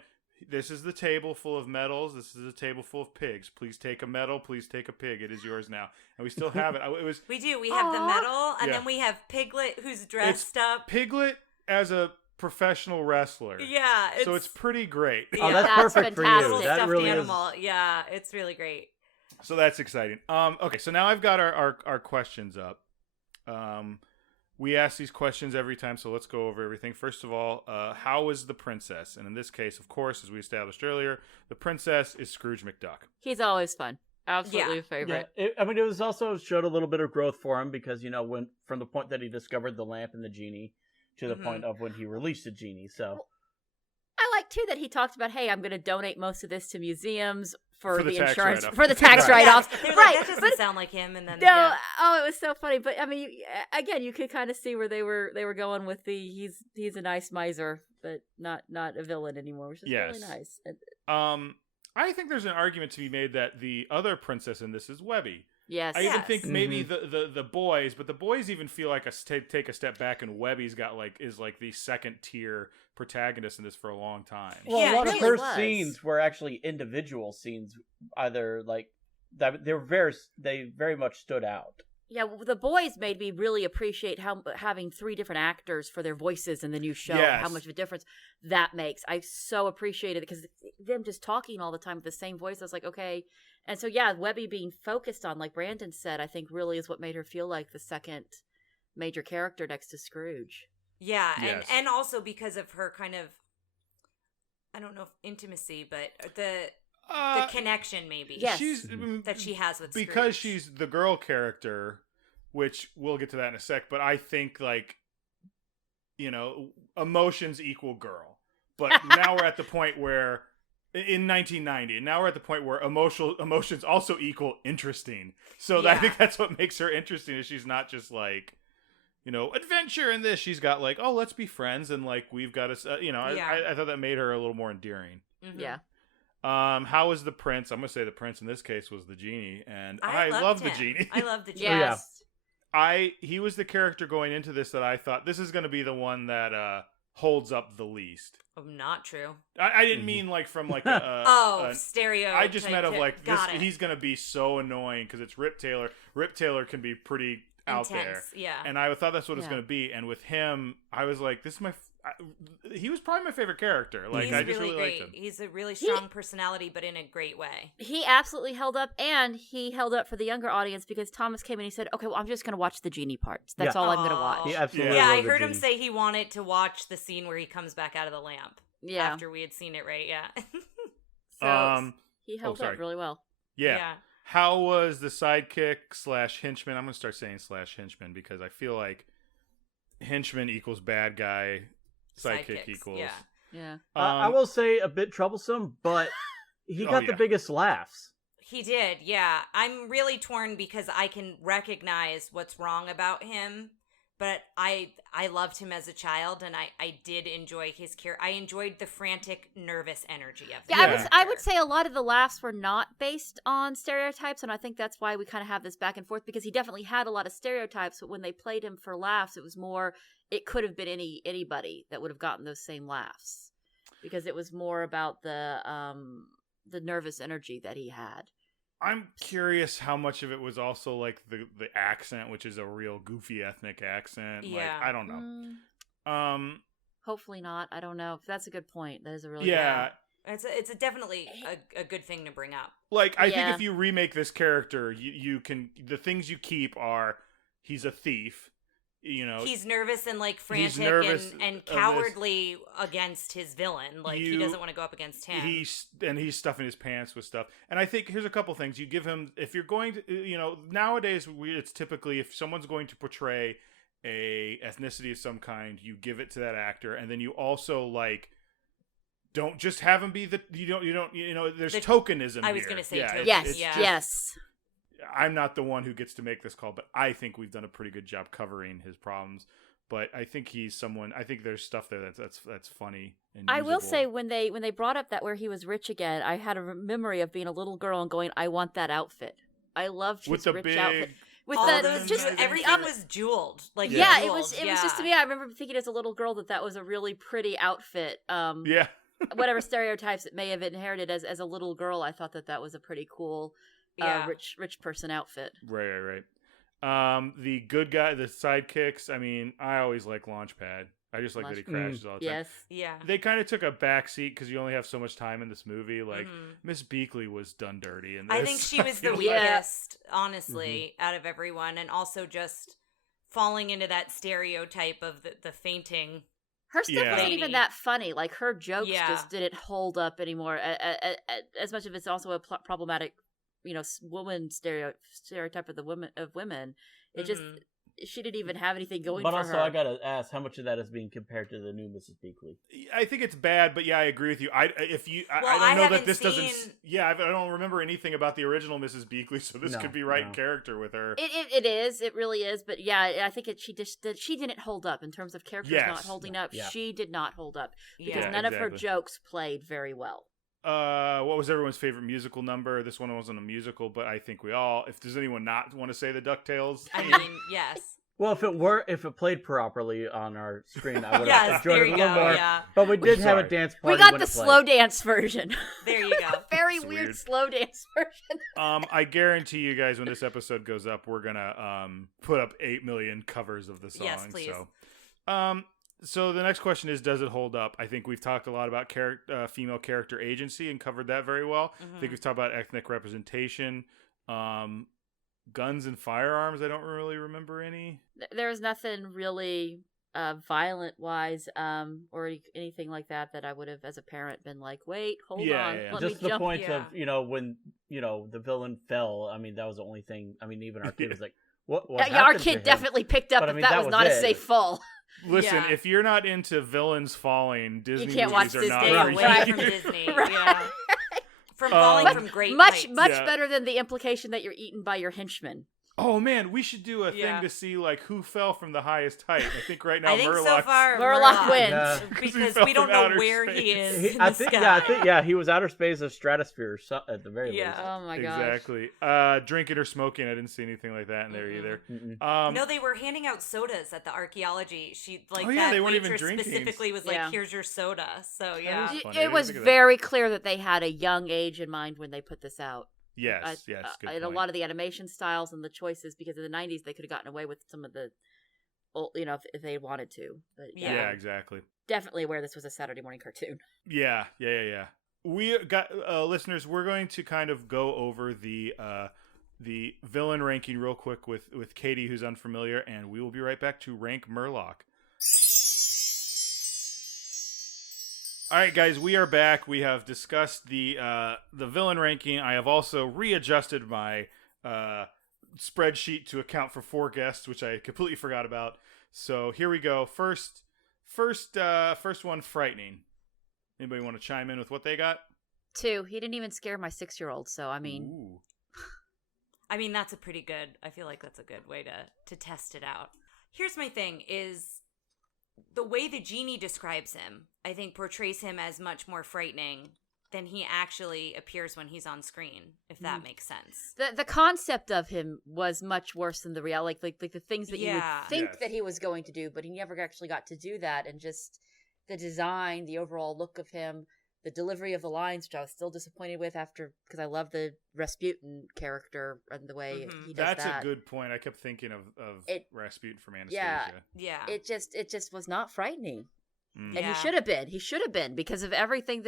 "This is the table full of medals. This is a table full of pigs. Please take a medal. Please take a pig. It is yours now." And we still have it. We do. We have the medal, and then we have Piglet, who's dressed up. Piglet as a professional wrestler. Yeah. So it's pretty great. Oh, that's perfect fantastic. for you. That stuffed really animal. is. Yeah, it's really great. So that's exciting. Okay, so now I've got our questions up. We ask these questions every time, so let's go over everything. First of all, how is the princess? And in this case, of course, as we established earlier, the princess is Scrooge McDuck. He's always fun. Absolutely a favorite. Yeah, it was also showed a little bit of growth for him because, when from the point that he discovered the lamp and the genie to the point of when he released the genie. So I like, too, that he talked about, hey, I'm going to donate most of this to museums for the insurance, write-off. for the tax write-offs. Right. Right. That doesn't sound like him. And then, Oh, it was so funny. But, I mean, again, you could kind of see where they were going with the, he's a nice miser, but not a villain anymore, which is really nice. I think there's an argument to be made that the other princess in this is Webby. Yes. I even think maybe the boys, but the boys even feel like take a step back, and Webby's got is the second tier protagonist in this for a long time. Well, a lot of her scenes were actually individual scenes, either they very much stood out. Yeah, well, the boys made me really appreciate how having 3 different actors for their voices in the new show, how much of a difference that makes. I so appreciated it because them just talking all the time with the same voice, I was like, okay. And so, Webby being focused on, like Brandon said, I think really is what made her feel like the second major character next to Scrooge. Yeah, and also because of her kind of, I don't know if intimacy, but the connection maybe that she has with Scrooge. Because she's the girl character, which we'll get to that in a sec, but I think emotions equal girl. But now we're at the point where in 1990, and now we're at the point where emotions also equal interesting. So I think that's what makes her interesting, is she's not just adventure in this. She's got let's be friends, and we've got to, I thought that made her a little more endearing. Mm-hmm. Yeah. How was the prince? I'm gonna say the prince in this case was the genie, and I love the genie. I love the genie. Yes. He was the character going into this that I thought this is gonna be the one that holds up the least. Oh, not true. I didn't mean from stereo. I just meant of this. He's gonna be so annoying because it's Rip Taylor. Rip Taylor can be pretty out there. Yeah. And I thought that's what it's gonna be. And with him, I was like, this is he was probably my favorite character. I just really liked him. He's a really strong personality, but in a great way. He absolutely held up, and he held up for the younger audience because Thomas came in and he said, okay, well, I'm just going to watch the genie parts. That's all I'm going to watch. He absolutely I heard him say he wanted to watch the scene where he comes back out of the lamp. Yeah. After we had seen it, right? Yeah. So he held up really well. Yeah. How was the sidekick / henchman? I'm going to start saying / henchman because I feel like henchman equals bad guy. Sidekick equals. Yeah. I will say a bit troublesome, but he got the biggest laughs. He did, yeah. I'm really torn because I can recognize what's wrong about him, but I loved him as a child, and I did enjoy his character. I enjoyed the frantic, nervous energy of the Yeah, I would say a lot of the laughs were not based on stereotypes, and I think that's why we kind of have this back and forth, because he definitely had a lot of stereotypes, but when they played him for laughs, it was more, it could have been anybody that would have gotten those same laughs, because it was more about the nervous energy that he had. I'm curious how much of it was also like the accent, which is a real goofy ethnic accent. Yeah. Like, I don't know. Hopefully not. I don't know. That's a good point. That is a really yeah. It's definitely a good thing to bring up. Like, I think if you remake this character, you can, the things you keep are, he's a thief. You know, he's nervous and like frantic and cowardly against his villain. Like, he doesn't want to go up against him. He's stuffing his pants with stuff. And I think here's a couple things you give him. If you're going to, you know, nowadays it's typically if someone's going to portray a ethnicity of some kind, you give it to that actor, and then you also like don't just have him be there's tokenism. I was going to say tokenism. Yes. I'm not the one who gets to make this call, but I think we've done a pretty good job covering his problems. But I think he's someone. I think there's stuff there that's funny. And I will say when they brought up that where he was rich again, I had a memory of being a little girl and going, "I want that outfit." I loved his rich outfit. With everything was jeweled. Like jeweled. It was just to me. I remember thinking as a little girl that was a really pretty outfit. Whatever stereotypes it may have inherited as a little girl, I thought that was a pretty cool. Rich person outfit. Right. The good guy, the sidekicks. I mean, I always like Launchpad. I just like that he crashes all the time. Yes, yeah. They kind of took a backseat because you only have so much time in this movie. Like Miss Beakley was done dirty in this. I think she was the weakest, honestly, out of everyone, and also just falling into that stereotype of the fainting. Her stuff wasn't even that funny. Like, her jokes just didn't hold up anymore. As much of it's also a problematic. Woman stereotype of women. It just she didn't even have anything going for her. But also, I gotta ask, how much of that is being compared to the new Mrs. Beakley? I think it's bad, but yeah, I agree with you. I don't know that this doesn't. Yeah, I don't remember anything about the original Mrs. Beakley, so this could be right in character with her. It is. It really is. But yeah, I think she didn't hold up in terms of characters not holding up. Yeah. She did not hold up because none of her jokes played very well. What was everyone's favorite musical number? This one wasn't a musical, but I think if does anyone not want to say the DuckTales? I mean, yes. Well, if it played properly on our screen, I would have enjoyed it a little more. Yeah. But we did have a dance party. We got the slow dance version. There you go. Very weird slow dance version. I guarantee you guys, when this episode goes up, we're gonna put up 8 million covers of the song. Yes, please. So the next question is, does it hold up? I think we've talked a lot about female character agency and covered that very well. I think we've talked about ethnic representation. Guns and firearms, I don't really remember any. There's nothing really violent-wise or anything like that I would have, as a parent, been like, wait, hold on. Yeah. Let just me the jump. point of, when, the villain fell, I mean, that was the only thing. I mean, even our kid was like, what our kid definitely picked up that was not a safe fall. Listen, if you're not into villains falling, Disney you can't movies watch are not Disney. for Away you. from Disney. Yeah. From falling from great heights. Much better than the implication that you're eaten by your henchmen. Oh man, we should do a thing to see like who fell from the highest height. I think right now so far Murloc wins because we don't know where he is. I think he was outer space or stratosphere at the very least. Oh my gosh. Exactly. Drinking or smoking, I didn't see anything like that in there either. No, they were handing out sodas at the archaeology. They weren't even drinking. Specifically was like, here's your soda. So yeah, it was very clear that they had a young age in mind when they put this out. Yes, good and point. a lot of the animation styles and the choices, because in the 90s they could have gotten away with some of the, if they wanted to. But yeah, exactly. Definitely aware this was a Saturday morning cartoon. Yeah. We got listeners. We're going to kind of go over the villain ranking real quick with Katie, who's unfamiliar, and we will be right back to rank Murloc. All right, guys, we are back. We have discussed the villain ranking. I have also readjusted my spreadsheet to account for 4 guests, which I completely forgot about. So here we go. First one, frightening. Anybody want to chime in with what they got? 2. He didn't even scare my 6-year-old, so I mean... Ooh. I mean, that's a pretty good... I feel like that's a good way to test it out. Here's my thing, is the way the genie describes him, I think portrays him as much more frightening than he actually appears when he's on screen, if that makes sense. The concept of him was much worse than the reality. Like the things that you would think that he was going to do, but he never actually got to do that. And just the design, the overall look of him, the delivery of the lines, which I was still disappointed with because I love the Rasputin character and the way he does That's that. a good point. I kept thinking of Rasputin from Anastasia. Yeah. It just was not frightening. Mm. And he should have been. He should have been because of everything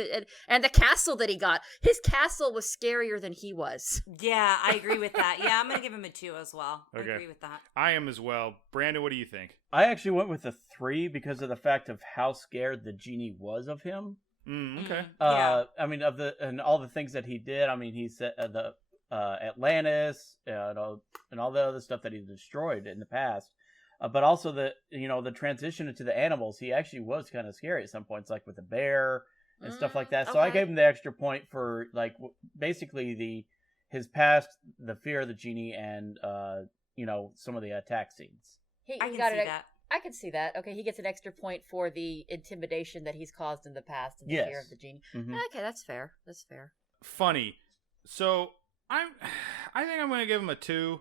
and the castle that he got. His castle was scarier than he was. Yeah, I agree with that. Yeah, I'm going to give him a 2 as well. Okay. I agree with that. I am as well. Brandon, what do you think? I actually went with a 3 because of the fact of how scared the genie was of him. Okay. I mean, and all the things that he did. I mean, he said the Atlantis and all the other stuff that he destroyed in the past. But also the transition into the animals. He actually was kind of scary at some points, like with the bear and stuff like that. So I gave him the extra point for like basically his past, the fear of the genie, and some of the attack scenes. I can see that. I can see that. Okay, he gets an extra point for the intimidation that he's caused in the past and the fear of the genie. Mm-hmm. Okay, that's fair. That's fair. Funny. So I think I'm going to give him a 2.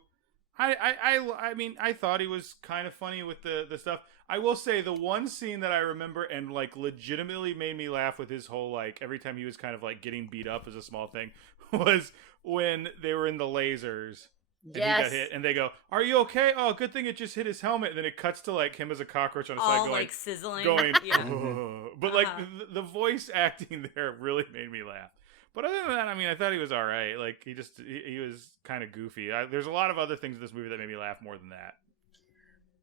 I mean, I thought he was kind of funny with the stuff. I will say the one scene that I remember and like legitimately made me laugh with his whole like every time he was kind of like getting beat up as a small thing was when they were in the lasers. And he got hit, and they go, "Are you okay? Oh, good thing it just hit his helmet." And then it cuts to like him as a cockroach on his side, going, like sizzling, going. But like the voice acting there really made me laugh. But other than that, I mean, I thought he was all right. Like he was kind of goofy. There's a lot of other things in this movie that made me laugh more than that.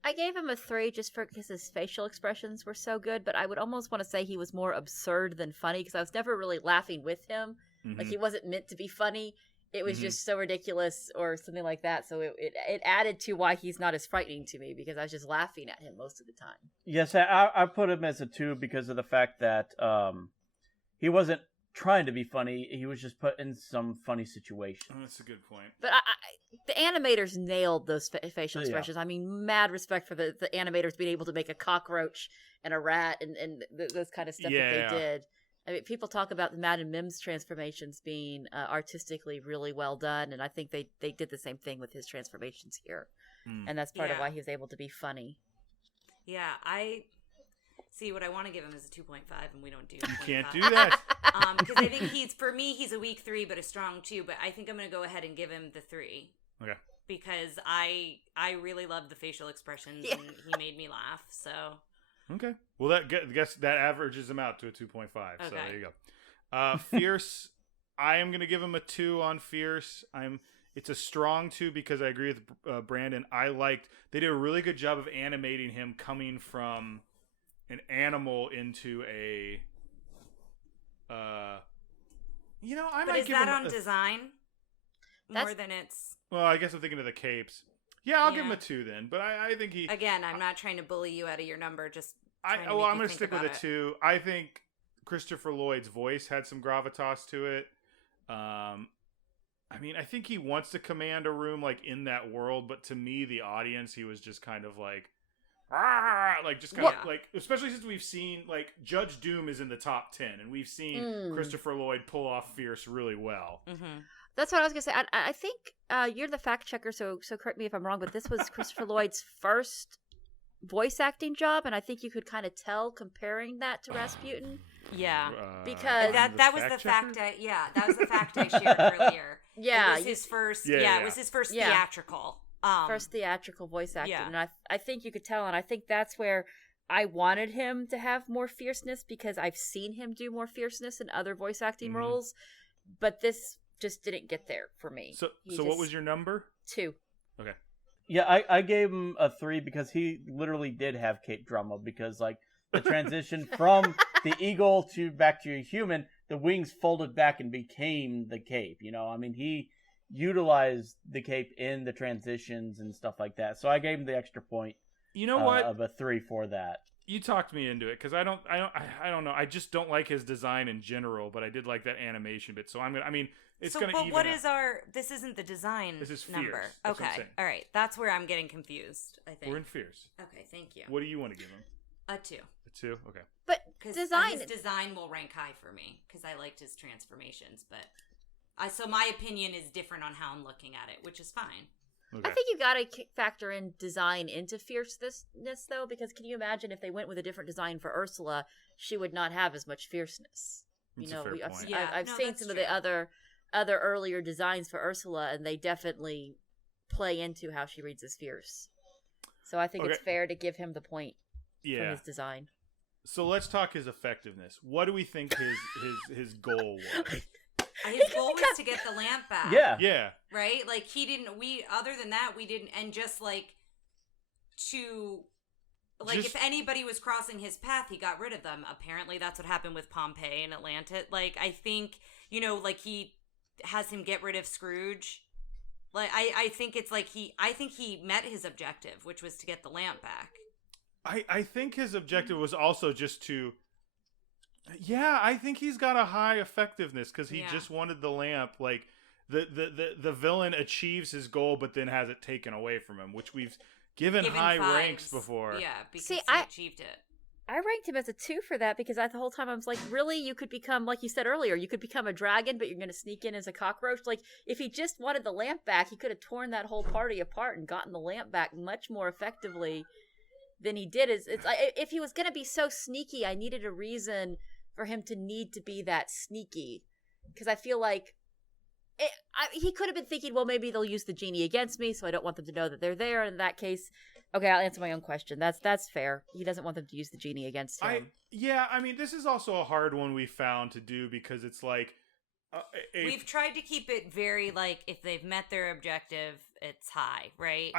I gave him a 3 just because his facial expressions were so good, but I would almost want to say he was more absurd than funny because I was never really laughing with him. Mm-hmm. Like he wasn't meant to be funny. It was just so ridiculous or something like that. So it added to why he's not as frightening to me because I was just laughing at him most of the time. Yes, I put him as a 2 because of the fact that he wasn't trying to be funny. He was just put in some funny situation. Oh, that's a good point. But the animators nailed those facial expressions. I mean, mad respect for the animators being able to make a cockroach and a rat and those kind of stuff that they did. I mean, people talk about the Madam Mim's transformations being artistically really well done, and I think they did the same thing with his transformations here. And that's part of why he was able to be funny. Yeah, I see what I want to give him is a 2.5, and we don't do 2.5. You can't do that. Because I think for me, he's a weak 3, but a strong 2, but I think I'm going to go ahead and give him the 3. Okay. Because I really loved the facial expressions, and he made me laugh, so... Okay. Well, that averages him out to a 2.5. Okay. So there you go. Fierce. I am going to give him a 2 on Fierce. It's a strong 2 because I agree with Brandon. They did a really good job of animating him coming from an animal into a. But is that on design more than it's? Well, I guess I'm thinking of the capes. Yeah, I'll give him a 2 then. But I think he... Again, I'm not trying to bully you out of your number, just I'm going to stick with a 2. I think Christopher Lloyd's voice had some gravitas to it. I mean, I think he wants to command a room, like, in that world, but to me, the audience, he was just kind of like... like, just kind of, like... Especially since we've seen, like, Judge Doom is in the top 10, and we've seen Christopher Lloyd pull off Fierce really well. Mm-hmm. That's what I was going to say. I think you're the fact checker, so correct me if I'm wrong, but this was Christopher Lloyd's first voice acting job, and I think you could kind of tell comparing that to Rasputin. Yeah. Because that was the fact that was the fact I shared earlier. Yeah. It was his first it was his first theatrical. First theatrical voice acting. And I think you could tell, and I think that's where I wanted him to have more fierceness because I've seen him do more fierceness in other voice acting roles, but this just didn't get there for me. So what was your number? 2. Okay. Yeah, I gave him a 3 because he literally did have cape drama because like the transition from the eagle to back to a human, the wings folded back and became the cape. I mean, he utilized the cape in the transitions and stuff like that. So I gave him the extra point. You know what? Of a 3 for that. You talked me into it because I don't know. I just don't like his design in general, but I did like that animation bit. So I'm gonna. I mean, it's gonna. But what is our? This isn't the design. This is number. fierce. That's what I'm saying. All right. That's where I'm getting confused. I think We're in fierce. Okay, thank you. What do you want to give him? A 2. A 2. Okay. But Because design, his design will rank high for me because I liked his transformations. But so my opinion is different on how I'm looking at it, which is fine. Okay. I think you got to factor in design into fierceness, though, because can you imagine if they went with a different design for Ursula, she would not have as much fierceness. That's a fair point. I've seen some of the other earlier designs for Ursula, and they definitely play into how she reads as fierce. So I think it's fair to give him the point from his design. So let's talk his effectiveness. What do we think his goal was? His goal was to get the lamp back. Yeah. Right? Like, other than that, we didn't, and just like, if anybody was crossing his path, he got rid of them. Apparently, that's what happened with Pompeii and Atlantis. Like, I think, he has him get rid of Scrooge. Like, I think it's like I think he met his objective, which was to get the lamp back. I think his objective was also just to. Yeah, I think he's got a high effectiveness because he just wanted the lamp. Like the villain achieves his goal, but then has it taken away from him, which we've given high 5s. Ranks before. Yeah, because he achieved it. I ranked him as a 2 for that because the whole time I was like, really, you could become, like you said earlier, you could become a dragon, but you're going to sneak in as a cockroach. Like, if he just wanted the lamp back, he could have torn that whole party apart and gotten the lamp back much more effectively than he did. If he was going to be so sneaky, I needed a reason for him to need to be that sneaky, because I feel like he could have been thinking, well, maybe they'll use the genie against me, so I don't want them to know that they're there. In that case, okay, I'll answer my own question. That's fair. He doesn't want them to use the genie against him. I mean, this is also a hard one we found to do because it's like we've tried to keep it very like if they've met their objective, it's high, right?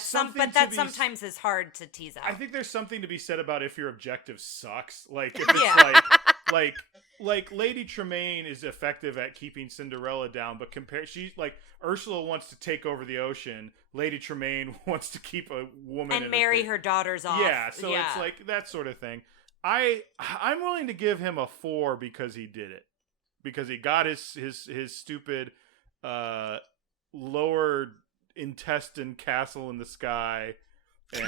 Sometimes is hard to tease out. I think there's something to be said about if your objective sucks. Like if it's like Lady Tremaine is effective at keeping Cinderella down, but Ursula wants to take over the ocean. Lady Tremaine wants to keep a woman and marry her daughters off. Yeah, so it's like that sort of thing. I'm willing to give him a 4 because he did it. Because he got his stupid lower intestine castle in the sky, and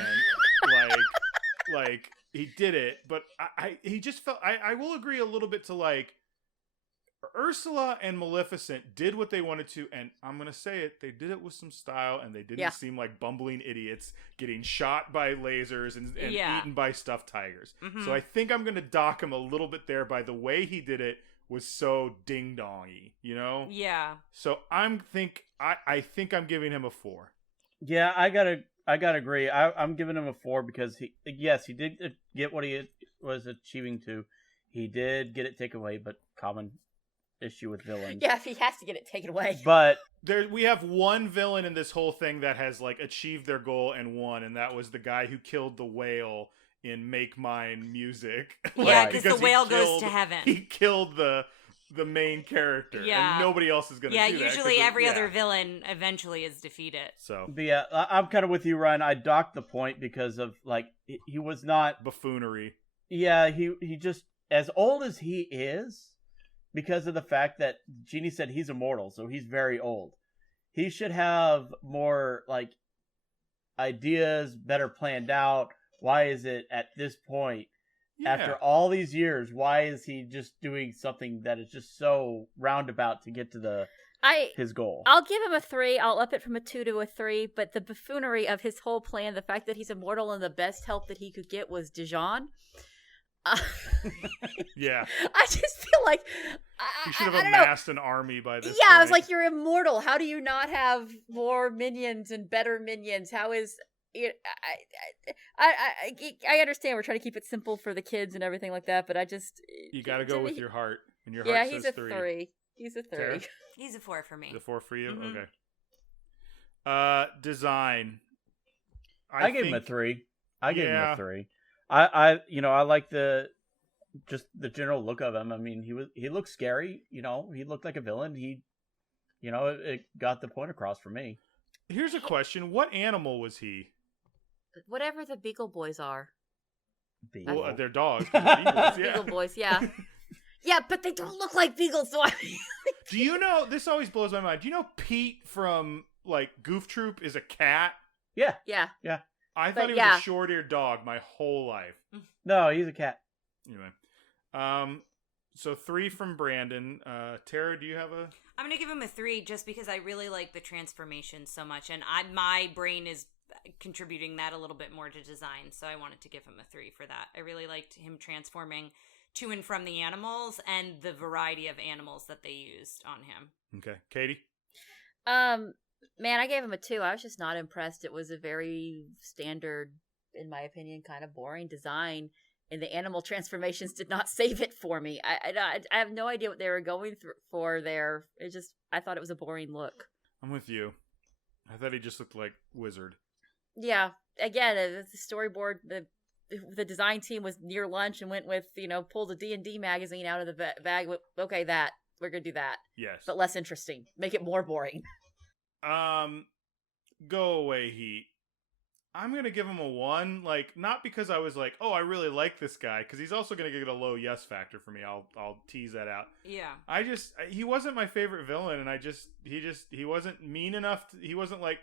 like he did it. But he just felt. I will agree a little bit to like Ursula and Maleficent did what they wanted to, and I'm gonna say it. They did it with some style, and they didn't seem like bumbling idiots getting shot by lasers and eaten by stuffed tigers. Mm-hmm. So I think I'm gonna dock him a little bit there by the way he did it. Was so ding-dongy, you know? Yeah. So I think I'm giving him a 4. Yeah, I gotta agree. I'm giving him a 4 because he did get what he was achieving to. He did get it taken away, but common issue with villains. Yeah, if he has to get it taken away. But we have one villain in this whole thing that has like achieved their goal and won, and that was the guy who killed the whale in Make Mine Music. Yeah, because the whale goes to heaven. He killed the main character. Yeah. And nobody else is going to do that. Yeah, usually every other villain eventually is defeated. So. But yeah, I'm kind of with you, Ryan. I docked the point because of, like, he was not... buffoonery. Yeah, he just... As old as he is, because of the fact that Genie said he's immortal, so he's very old. He should have more, like, ideas, better planned out. Why is it at this point, after all these years, why is he just doing something that is just so roundabout to get to his goal? I'll give him a 3. I'll up it from a 2 to a 3. But the buffoonery of his whole plan, the fact that he's immortal and the best help that he could get was Dijon. Yeah. I just feel like... You should have amassed an army by this point. I was like, you're immortal. How do you not have more minions and better minions? How is... I understand we're trying to keep it simple for the kids and everything like that, but I just... You gotta go with your heart. And your heart says 3. Yeah, he's a 3. Fair? He's a 4 for me. He's a 4 for you? Mm-hmm. Okay. Design. I gave him a 3. I gave him a 3. I like the general look of him. I mean, he looked scary, he looked like a villain. It got the point across for me. Here's a question. What animal was he? Whatever the Beagle Boys are. Beagle. Well, they're dogs. 'Cause they're beagles, yeah. Beagle boys, yeah. Yeah, but they don't look like beagles, so I mean... Do you know, this always blows my mind, do you know Pete from, like, Goof Troop is a cat? Yeah. Yeah. I thought he was a short-eared dog my whole life. No, he's a cat. Anyway. So 3 from Brandon. Tara, do you have a... I'm going to give him a 3 just because I really like the transformation so much. And my brain is contributing that a little bit more to design. So I wanted to give him a 3 for that. I really liked him transforming to and from the animals and the variety of animals that they used on him. Okay. Katie? Man, I gave him a 2. I was just not impressed. It was a very standard, in my opinion, kind of boring design. And the animal transformations did not save it for me. I have no idea what they were going for there. I thought it was a boring look. I'm with you. I thought he just looked like Wizard. Yeah. Again, the storyboard, the design team was near lunch and went with, pulled a D&D magazine out of the bag. Okay, we're going to do that. Yes. But less interesting. Make it more boring. Go away, Heat. I'm going to give him a 1, like, not because I was like, oh, I really like this guy, because he's also going to get a low yes factor for me. I'll tease that out. Yeah. He wasn't my favorite villain, and he wasn't mean enough, he wasn't, like,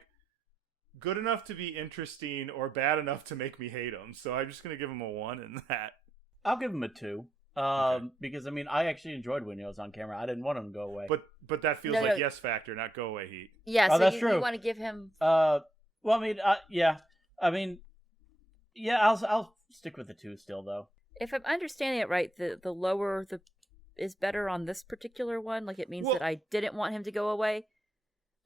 good enough to be interesting or bad enough to make me hate him, so I'm just going to give him a 1 in that. I'll give him a 2. Okay. Because, I mean, I actually enjoyed when he was on camera. I didn't want him to go away. But that feels like yes factor, not go away Heat. Yeah, so that's true. You want to give him... Well, I mean, yeah. I mean, yeah, I'll stick with the 2 still, though. If I'm understanding it right, the lower is better on this particular one. Like, it means that I didn't want him to go away.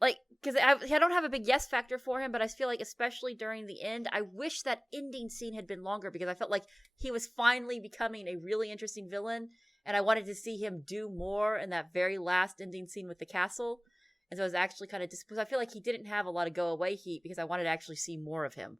Like, because I don't have a big yes factor for him, but I feel like, especially during the end, I wish that ending scene had been longer because I felt like he was finally becoming a really interesting villain, and I wanted to see him do more in that very last ending scene with the castle. And so I was actually kind of disappointed. I feel like he didn't have a lot of go away heat because I wanted to actually see more of him.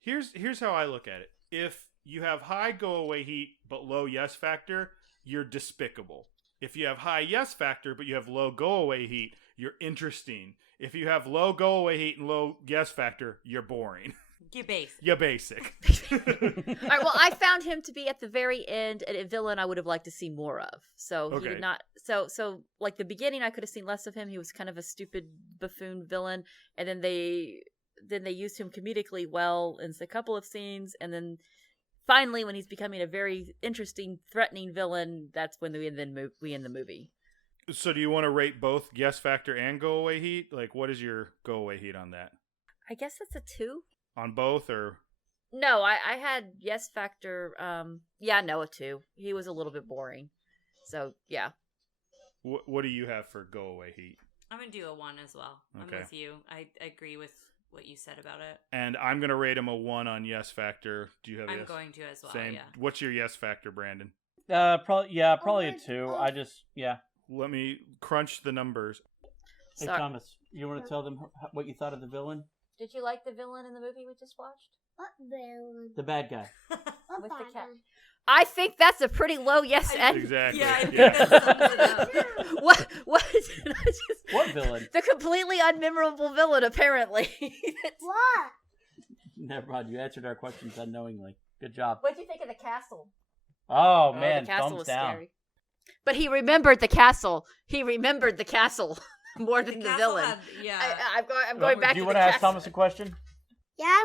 Here's how I look at it. If you have high go away heat but low yes factor, you're despicable. If you have high yes factor but you have low go away heat, you're interesting. If you have low go away heat and low yes factor, you're boring. You're basic. You're basic. All right, well, I found him to be at the very end a villain I would have liked to see more of. So he did not. So like the beginning, I could have seen less of him. He was kind of a stupid buffoon villain, and then they used him comedically well in a couple of scenes, and then finally, when he's becoming a very interesting, threatening villain, that's when we end the movie. So do you want to rate both yes factor and go away heat? Like, what is your go away heat on that? I guess that's a 2. On both, or? No, I had yes factor. A 2. He was a little bit boring. So, yeah. What do you have for go away heat? I'm going to do a 1 as well. Okay. I'm with you. I agree with what you said about it. And I'm going to rate him a 1 on yes factor. Do you have I'm going to as well, Same. yeah. What's your yes factor, Brandon? Probably a 2. Let me crunch the numbers. Hey, Thomas, you want to tell them what you thought of the villain? Did you like the villain in the movie we just watched? What villain? The bad guy. With the cat. I think that's a pretty low yes. Exactly. Yeah, I think that sums it up. What? What villain? The completely unmemorable villain, apparently. What? Never mind. You answered our questions unknowingly. Good job. What did you think of the castle? Oh man, the castle thumbs was down. scary. But he remembered the castle. He remembered the castle more than the villain. I'm going back to the castle. Do you want to ask Thomas a question? Yeah.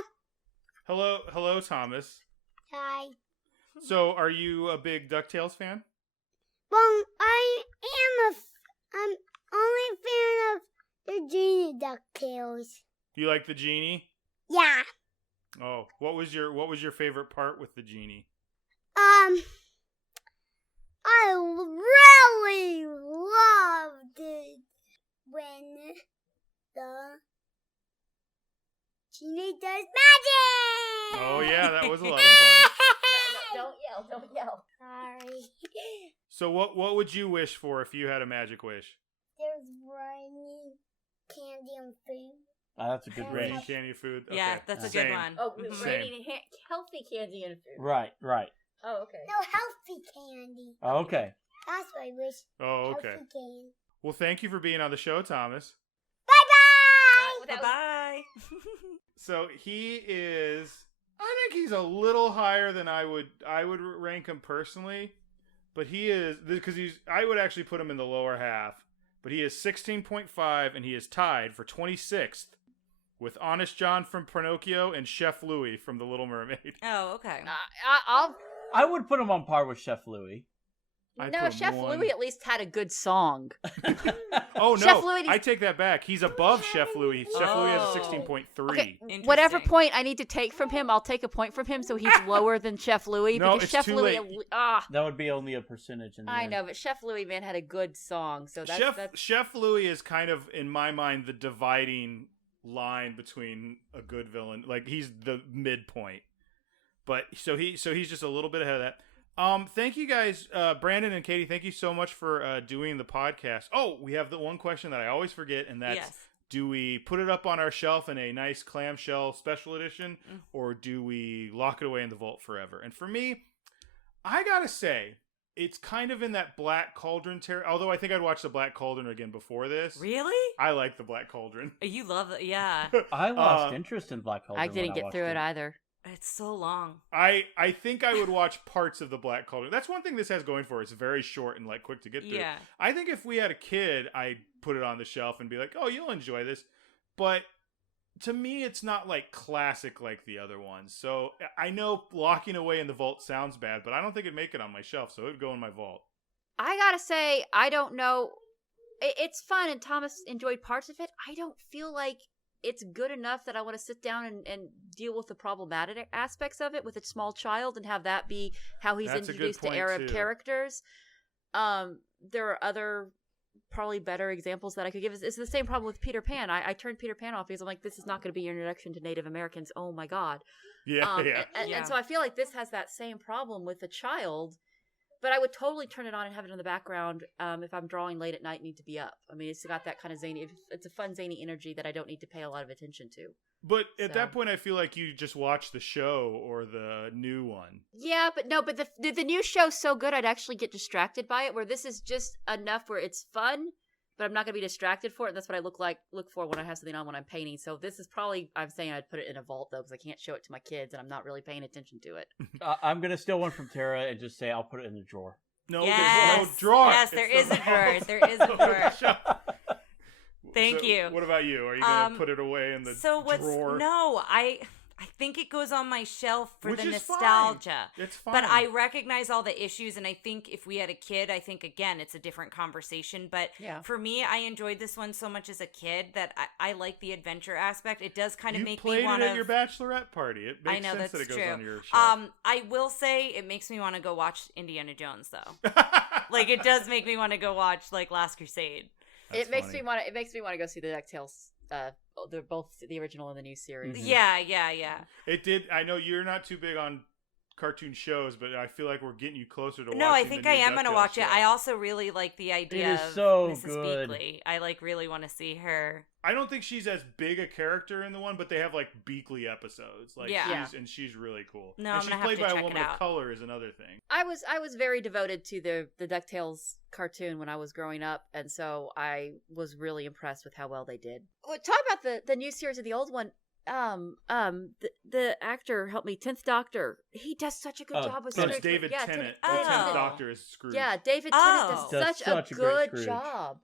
Hello, Thomas. Hi. So, are you a big DuckTales fan? Well, I'm only fan of the Genie DuckTales. You like the genie? Yeah. Oh, what was your favorite part with the genie? I really loved it when the genie does magic. Oh yeah, that was a lot of fun. Don't yell. Sorry. So what would you wish for if you had a magic wish? There's raining candy and food. Oh, that's a good Raining range. candy food. Okay. Yeah, that's a Same. good one. Oh, Mhm. raining healthy candy and food. Right. Oh, okay. No, healthy candy. Oh, okay. That's what I wish. Oh, okay. Healthy candy. Well, thank you for being on the show, Thomas. Bye-bye! Bye-bye. So he is I think he's a little higher than I would rank him personally, but he is because I would actually put him in the lower half, but he is 16.5 and he is tied for 26th with Honest John from Pinocchio and Chef Louis from The Little Mermaid. Oh, okay. I would put him on par with Chef Louis. No, Chef Louis at least had a good song. Oh, no. Chef Louis, I take that back. He's above Chef Louis. Chef Louis has a 16.3. Okay, whatever point I need to take from him, I'll take a point from him so he's lower than Chef Louis. No, because it's Chef too Louis, late. That would be only a percentage. I know, but Chef Louis, man, had a good song. So that's... Chef Louis is kind of, in my mind, the dividing line between a good villain. Like, he's the midpoint. But so he's just a little bit ahead of that. Thank you guys, Brandon and Katie. Thank you so much for doing the podcast. Oh, we have the one question that I always forget, and that's: do we put it up on our shelf in a nice clamshell special edition, or do we lock it away in the vault forever? And for me, I gotta say, it's kind of in that Black Cauldron territory. Although I think I'd watch the Black Cauldron again before this. Really? I like the Black Cauldron. You love it, yeah. I lost interest in Black Cauldron. I didn't get through it either. It's so long. I think I would watch parts of the Black Cauldron. That's one thing this has going for it. It's very short and like quick to get through. Yeah. I think if we had a kid, I'd put it on the shelf and be like, oh, you'll enjoy this. But to me, it's not like classic like the other ones. So I know locking away in the vault sounds bad, but I don't think it'd make it on my shelf. So it would go in my vault. I gotta say, I don't know. It's fun, and Thomas enjoyed parts of it. I don't feel like it's good enough that I want to sit down and deal with the problematic aspects of it with a small child and have that be how he's introduced to Arab characters. There are other probably better examples that I could give. It's the same problem with Peter Pan. I turned Peter Pan off because I'm like, this is not going to be your introduction to Native Americans. Oh my God. Yeah, And so I feel like this has that same problem with a child. But I would totally turn it on and have it in the background if I'm drawing late at night and need to be up. I mean, it's got that kind of zany, it's a fun zany energy that I don't need to pay a lot of attention to. But at that point, I feel like you just watch the show or the new one. Yeah, but the new show's so good I'd actually get distracted by it, where this is just enough where it's fun, but I'm not going to be distracted for it. And that's what I look for when I have something on when I'm painting. So this is probably, I'm saying I'd put it in a vault, though, because I can't show it to my kids, and I'm not really paying attention to it. I'm going to steal one from Tara and just say I'll put it in the drawer. No, there's no drawer. Yes, there is a drawer. There is a drawer. Thank you. What about you? Are you going to put it away in the drawer? No, I think it goes on my shelf for Which the is nostalgia. Fine. It's fine. But I recognize all the issues, and I think if we had a kid, I think, again, it's a different conversation. But for me, I enjoyed this one so much as a kid that I like the adventure aspect. It does kind of make me want to... You played it at your bachelorette party. It makes sense that it goes on your shelf. I will say it makes me want to go watch Indiana Jones, though. Like, it does make me want to go watch, like, Last Crusade. It makes me want to go see the DuckTales. They're both the original and the new series. Mm-hmm. Yeah. It did. I know you're not too big on cartoon shows, but I feel like we're getting you closer to watching. No, I think I am going to watch it. I also really like the idea of Mrs. Beakley. I really want to see her. I don't think she's as big a character in the one, but they have like Beakley episodes. Like she's really cool. No, and she's played by a woman of color is another thing. I was very devoted to the DuckTales cartoon when I was growing up, and so I was really impressed with how well they did. Talk about the new series of the old one. The actor, help me, 10th Doctor. He does such a good job with Scrooge. It's David Tennant. The 10th Doctor is Scrooge. Yeah, David Tennant does such a good job.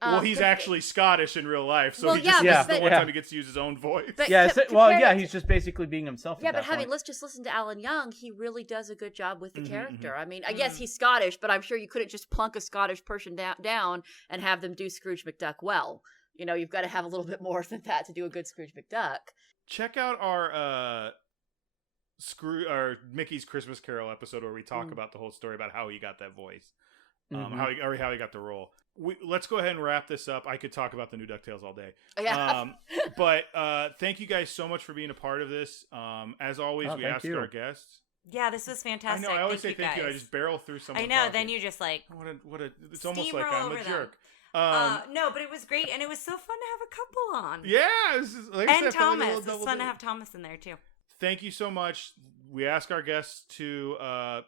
Well, he's actually Scottish in real life, so the one time he gets to use his own voice. But he's just basically being himself. Yeah, but let's just listen to Alan Young. He really does a good job with the character. I mean, I guess he's Scottish, but I'm sure you couldn't just plunk a Scottish person down and have them do Scrooge McDuck well. You know, you've got to have a little bit more than that to do a good Scrooge McDuck. Check out our Mickey's Christmas Carol episode where we talk about the whole story about how he got that voice, how he got the role. Let's go ahead and wrap this up. I could talk about the new DuckTales all day. Yeah. But thank you guys so much for being a part of this. As always, we ask our guests. Yeah, this was fantastic. I know. I always say thank you. And I just barrel through something. I know. Then you just like it's almost like I'm a jerk. No, but it was great, and it was so fun to have a couple on. Yeah, this is, like and I said, Thomas. It's fun to have Thomas in there too. Thank you so much. we ask our guests to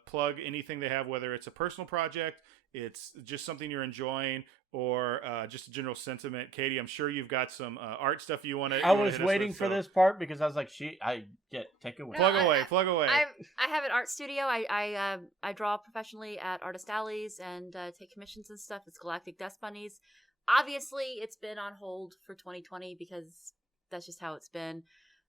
plug anything they have, whether it's a personal project, it's just something you're enjoying, or just a general sentiment. Katie, I'm sure you've got some art stuff you want to. I was waiting for this part because I was like, take it away. Plug away. I have an art studio. I draw professionally at artist alleys and take commissions and stuff. It's Galactic Dust Bunnies. Obviously, it's been on hold for 2020 because that's just how it's been.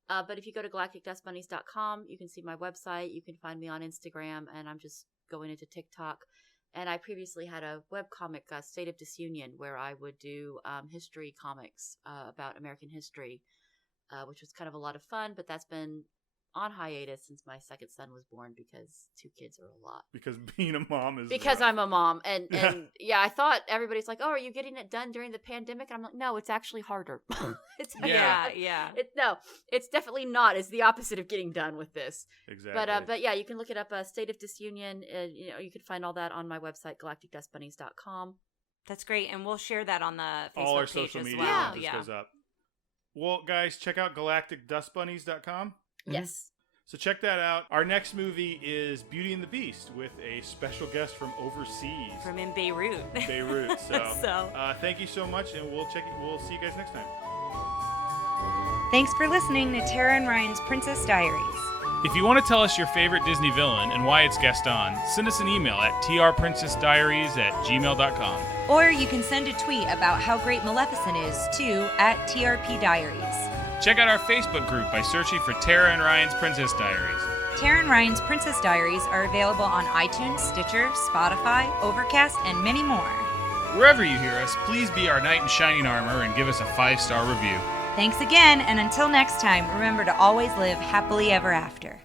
But if you go to galacticdustbunnies.com, you can see my website. You can find me on Instagram, and I'm just going into TikTok. And I previously had a webcomic, State of Disunion, where I would do history comics about American history, which was kind of a lot of fun. But that's been on hiatus since my second son was born because 2 kids are a lot. Because being a mom is because rough. I'm a mom, and yeah, I thought everybody's like, "Oh, are you getting it done during the pandemic?" And I'm like, "No, it's actually harder." It's no, it's definitely not. It's the opposite of getting done with this. Exactly. But yeah, you can look it up. State of Disunion. You can find all that on my website, galacticdustbunnies.com. That's great, and we'll share that on the Facebook all our page social as media well. just goes up. Well, guys, check out galacticdustbunnies.com. Yes. So check that out. Our next movie is Beauty and the Beast with a special guest from overseas. From in Beirut. So, thank you so much, and we'll see you guys next time. Thanks for listening to Tara and Ryan's Princess Diaries. If you want to tell us your favorite Disney villain and why it's guest on, send us an email at trprincessdiaries@gmail.com. Or you can send a tweet about how great Maleficent is to @TRPDiaries. Check out our Facebook group by searching for Tara and Ryan's Princess Diaries. Tara and Ryan's Princess Diaries are available on iTunes, Stitcher, Spotify, Overcast, and many more. Wherever you hear us, please be our knight in shining armor and give us a 5-star review. Thanks again, and until next time, remember to always live happily ever after.